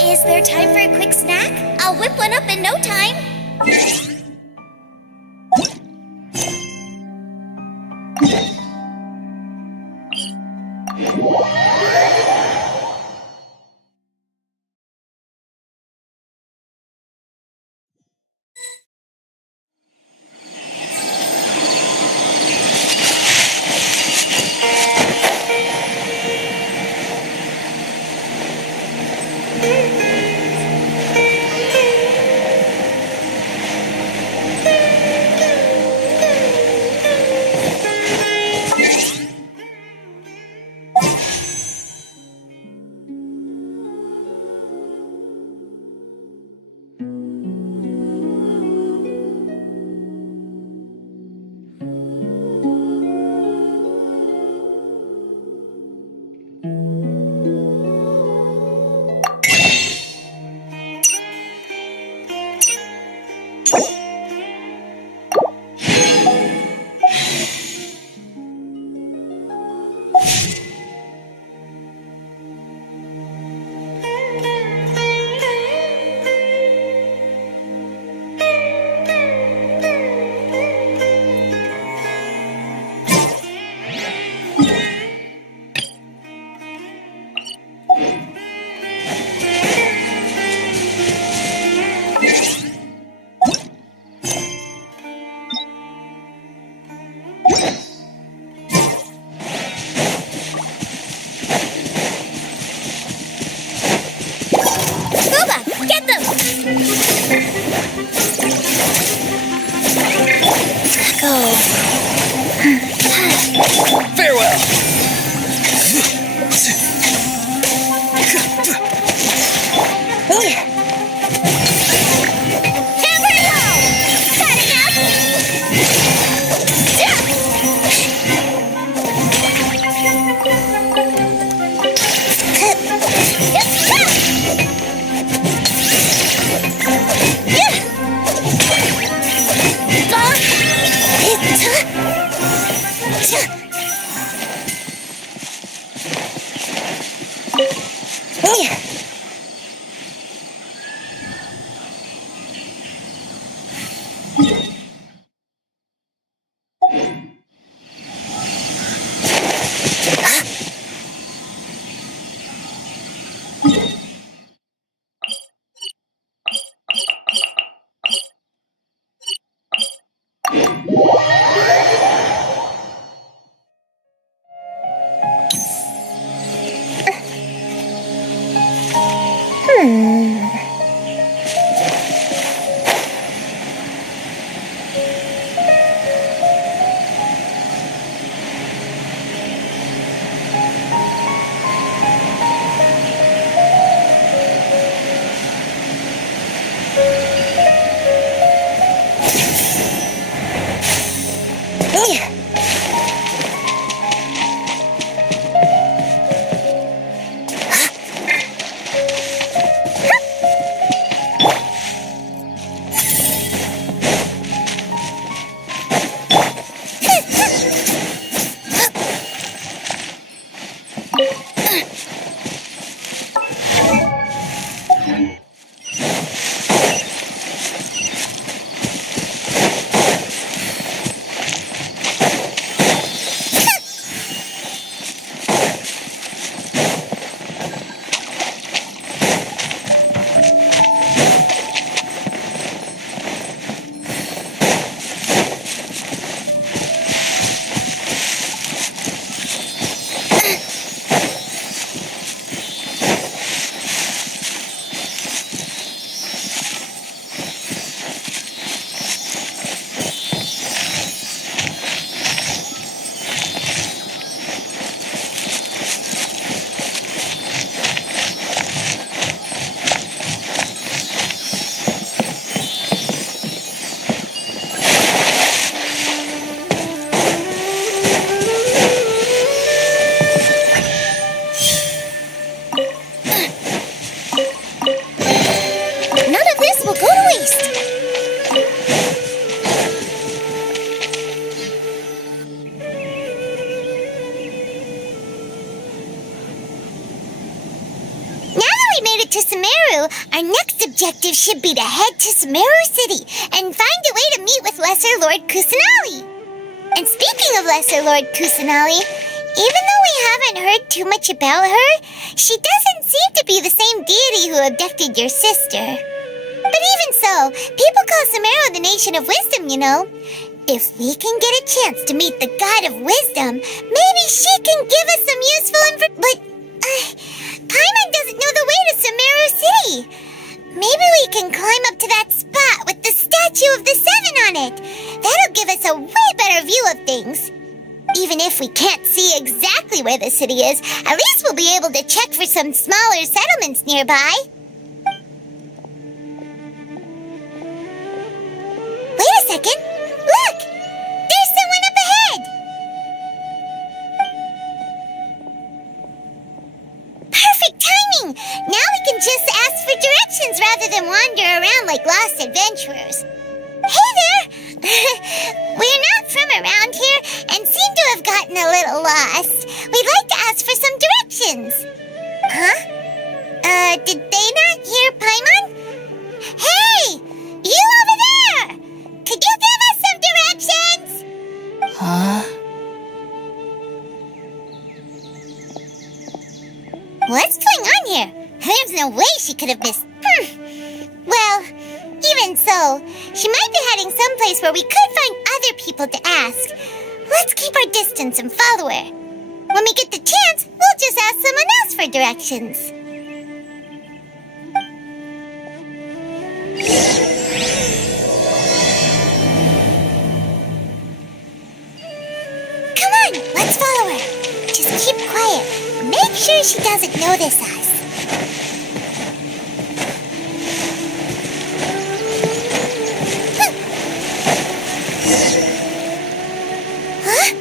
Is there time for a quick snack? I'll whip one up in no time. go. Farewell! Our next objective should be to head to Sumeru City and find a way to meet with Lesser Lord Kusanali. And speaking of Lesser Lord Kusanali, even though we haven't heard too much about her, she doesn't seem to be the same deity who abducted your sister. But even so, people call Sumeru the Nation of Wisdom, you know. If we can get a chance to meet the God of Wisdom, maybe she can give us some useful information. But, Paimon doesn't know the way to Sumeru City. Maybe we can climb up to that spot with the statue of the Seven on it. That'll give us a way better view of things. Even if we can't see exactly where the city is, at least we'll be able to check for some smaller settlements nearby. Wait a second. Look! There's someone up ahead! Perfect timing! Now we can just ask for directions rather than wander around like lost adventurers. Hey there! We're not from around here and seem to have gotten a little lost. We'd like to ask for some directions. Huh? Did they not hear Paimon? Hey! You over there! Could you give us some directions? Huh? What's going on here? There's no way she could have missed. Well, even so, she might be heading someplace where we could find other people to ask. Let's keep our distance and follow her. When we get the chance, we'll just ask someone else for directions. make sure she doesn't notice us. Huh?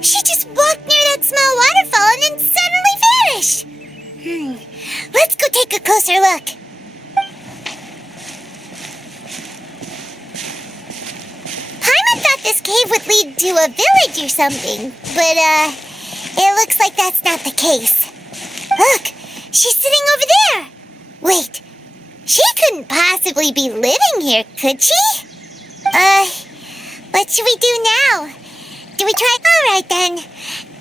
She just walked near that small waterfall and then suddenly vanished. Let's go take a closer look. Paimon thought this cave would lead to a village or something, but, it looks like that's not the case. Look, she's sitting over there. Wait, she couldn't possibly be living here, could she? What should we do now? Do we try? All right, then.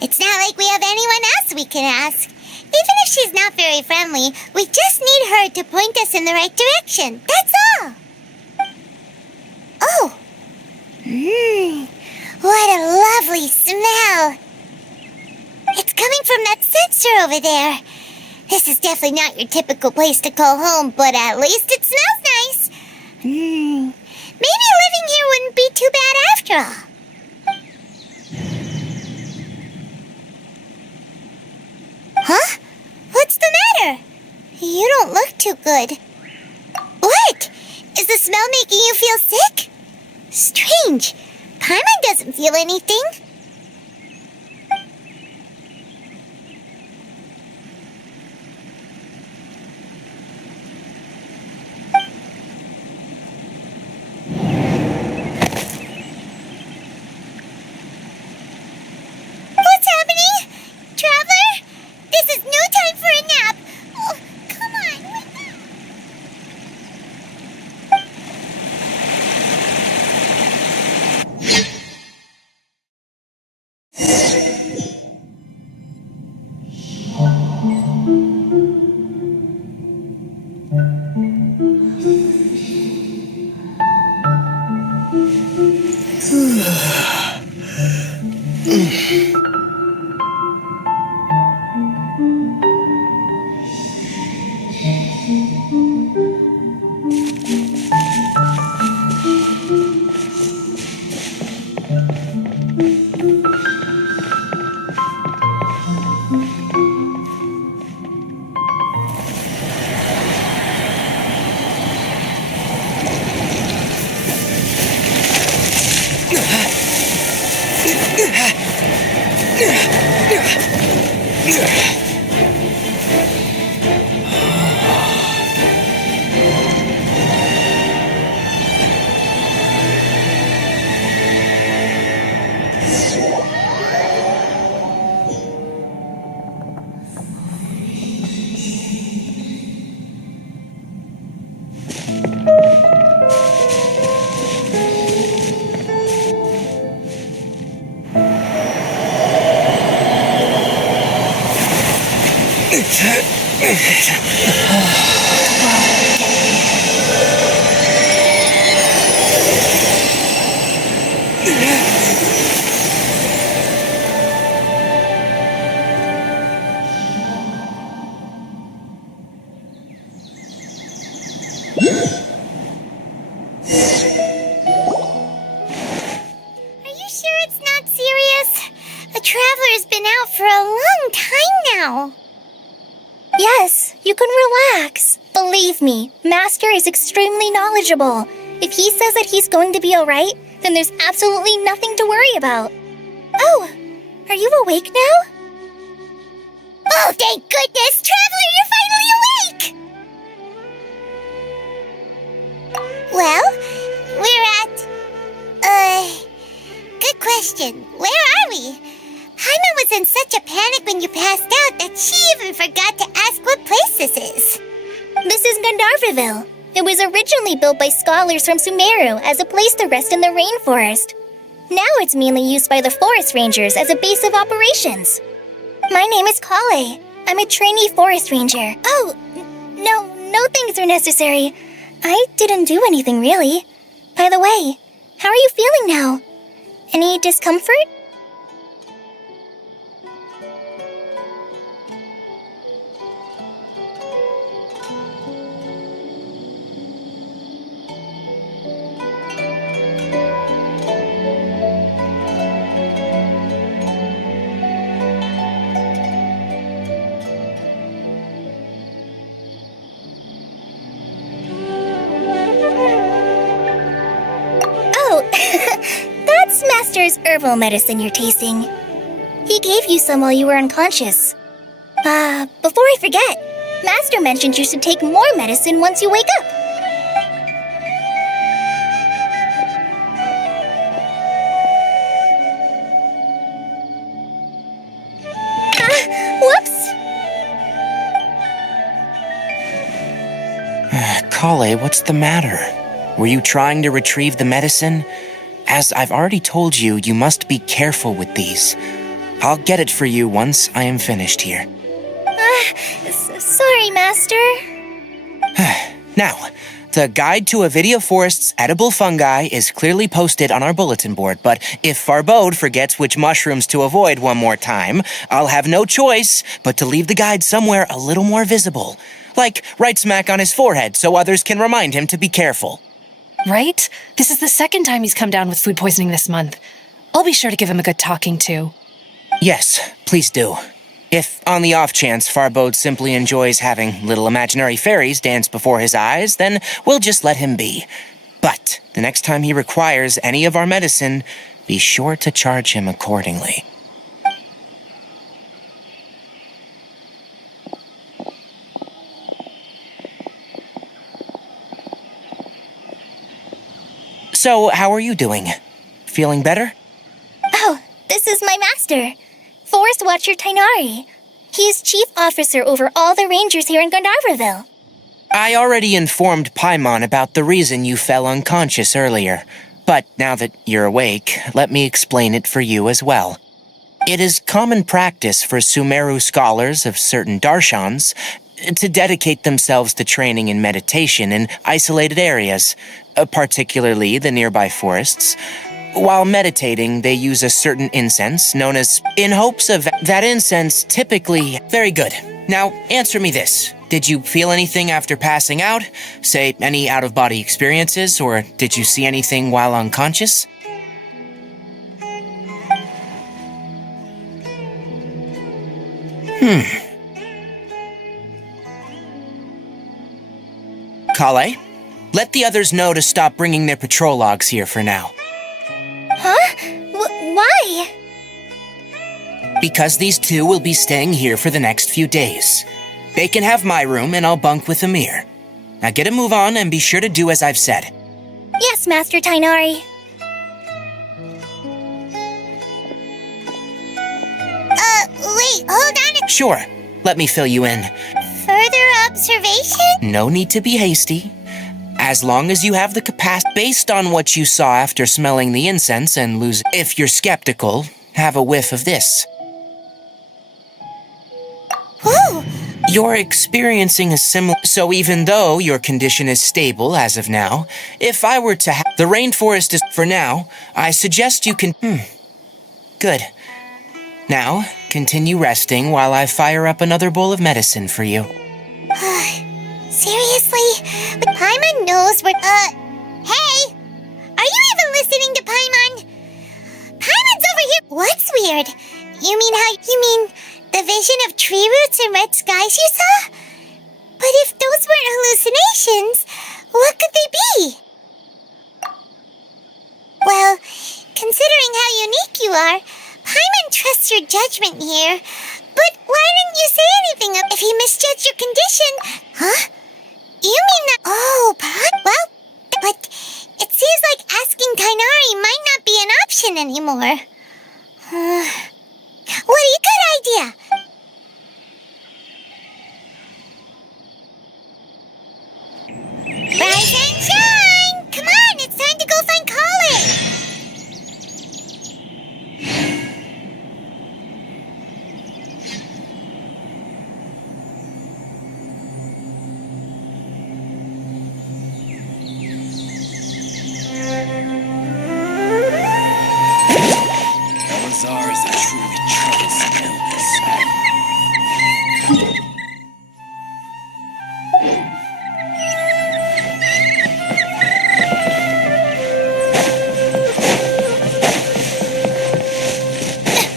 It's not like we have anyone else we can ask. Even if she's not very friendly, we just need her to point us in the right direction. That's all. Oh. What a lovely smell. It's coming from that sensor over there. This is definitely not your typical place to call home, but at least it smells nice. Maybe living here wouldn't be too bad after all. Huh? What's the matter? You don't look too good. What? Is the smell making you feel sick? Strange. Paimon doesn't feel anything. What's happening? Traveler? This is no time for a nap. Oh, come on, wake up. Traveler's been out for a long time now. Yes, you can relax. Believe me, Master is extremely knowledgeable. If he says that he's going to be alright, then there's absolutely nothing to worry about. Oh, are you awake now? Oh, thank goodness! Traveler, you're finally awake! Well, we're at... Good question. Where are we? Paimon was in such a panic when you passed out that she even forgot to ask what place this is. This is Gandharvaville. It was originally built by scholars from Sumeru as a place to rest in the rainforest. Now it's mainly used by the forest rangers as a base of operations. My name is Kale. I'm a trainee forest ranger. Oh, no things are necessary. I didn't do anything really. By the way, how are you feeling now? Any discomfort? Master's herbal medicine you're tasting. He gave you some while you were unconscious. Before I forget, Master mentioned you should take more medicine once you wake up. Whoops! Kale, what's the matter? Were you trying to retrieve the medicine? As I've already told you, you must be careful with these. I'll get it for you once I am finished here. Sorry, Master. Now, the guide to Avidia Forest's edible fungi is clearly posted on our bulletin board, but if Farbode forgets which mushrooms to avoid one more time, I'll have no choice but to leave the guide somewhere a little more visible. Like right smack on his forehead so others can remind him to be careful. Right? This is the second time he's come down with food poisoning this month. I'll be sure to give him a good talking to. Yes, please do. If, on the off chance, Farbode simply enjoys having little imaginary fairies dance before his eyes, then we'll just let him be. But the next time he requires any of our medicine, be sure to charge him accordingly. So, how are you doing? Feeling better? Oh, this is my master, Forest Watcher Tainari. He is chief officer over all the rangers here in Gandharvaville. I already informed Paimon about the reason you fell unconscious earlier. But now that you're awake, let me explain it for you as well. It is common practice for Sumeru scholars of certain darshans to dedicate themselves to training in meditation in isolated areas, particularly the nearby forests. While meditating, they use a certain incense known as in hopes of that incense typically... Very good. Now, answer me this. Did you feel anything after passing out? Say, any out-of-body experiences, or did you see anything while unconscious? Kale, let the others know to stop bringing their patrol logs here for now. Huh? Why? Because these two will be staying here for the next few days. They can have my room and I'll bunk with Amir. Now get a move on and be sure to do as I've said. Yes, Master Tainari. Wait, hold on. Sure, let me fill you in. Further observation? No need to be hasty. As long as you have the capacity, based on what you saw after smelling the incense and lose. If you're skeptical, have a whiff of this. Ooh! You're experiencing a similar... So even though your condition is stable as of now, if I were to the rainforest is... For now, I suggest you can... Good. Now, continue resting while I fire up another bowl of medicine for you. Seriously? But Paimon knows we're... Hey! Are you even listening to Paimon? Paimon's over here... What's weird? You mean the vision of tree roots and red skies you saw? But if those weren't hallucinations, what could they be? Well, considering how unique you are, Paimon trusts your judgment here. But why didn't you say anything if he misjudged your condition? Huh? You mean that... Oh, well, but it seems like asking Tainari might not be an option anymore. Good idea. Rise and shine! Come on, it's time to go find Colin! Elazar is a truly troublesome illness.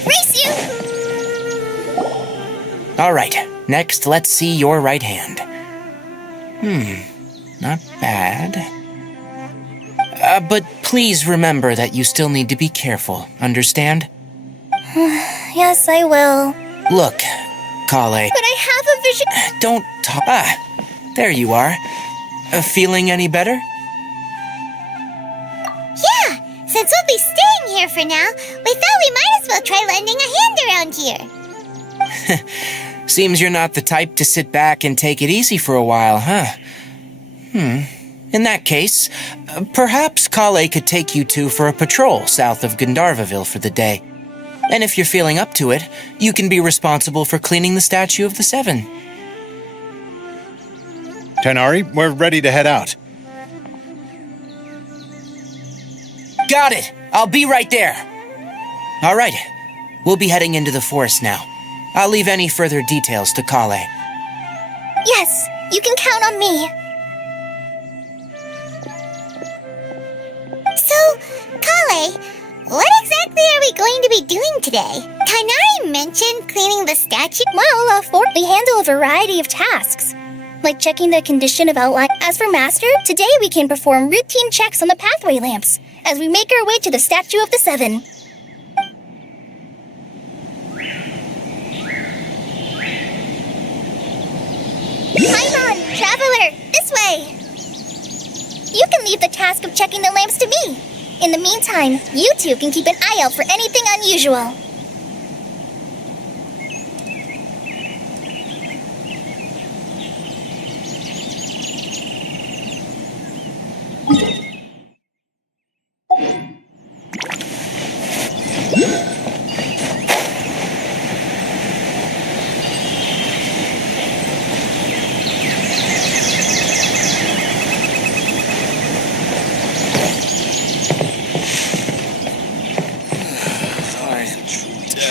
Race you! All right, next let's see your right hand. Not bad. But please remember that you still need to be careful, understand? Yes, I will. Look, Kale. But I have a vision. Don't talk. There you are. Feeling any better? Yeah, since we'll be staying here for now, we thought we might as well try lending a hand around here. Seems you're not the type to sit back and take it easy for a while, huh? In that case, perhaps Kale could take you two for a patrol south of Gandharvaville for the day. And if you're feeling up to it, you can be responsible for cleaning the Statue of the Seven. Tanari, we're ready to head out. Got it! I'll be right there! All right, we'll be heading into the forest now. I'll leave any further details to Kale. Yes, you can count on me. So, Kale, what exactly are we going to be doing today? Kainari mentioned cleaning the statue. Well, we handle a variety of tasks, like checking the condition of outline. As for Master, today we can perform routine checks on the pathway lamps as we make our way to the Statue of the Seven. Paimon, Traveler, this way! You can leave the task of checking the lamps to me. In the meantime, you two can keep an eye out for anything unusual.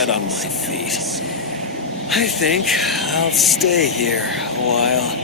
On my feet. I think I'll stay here a while.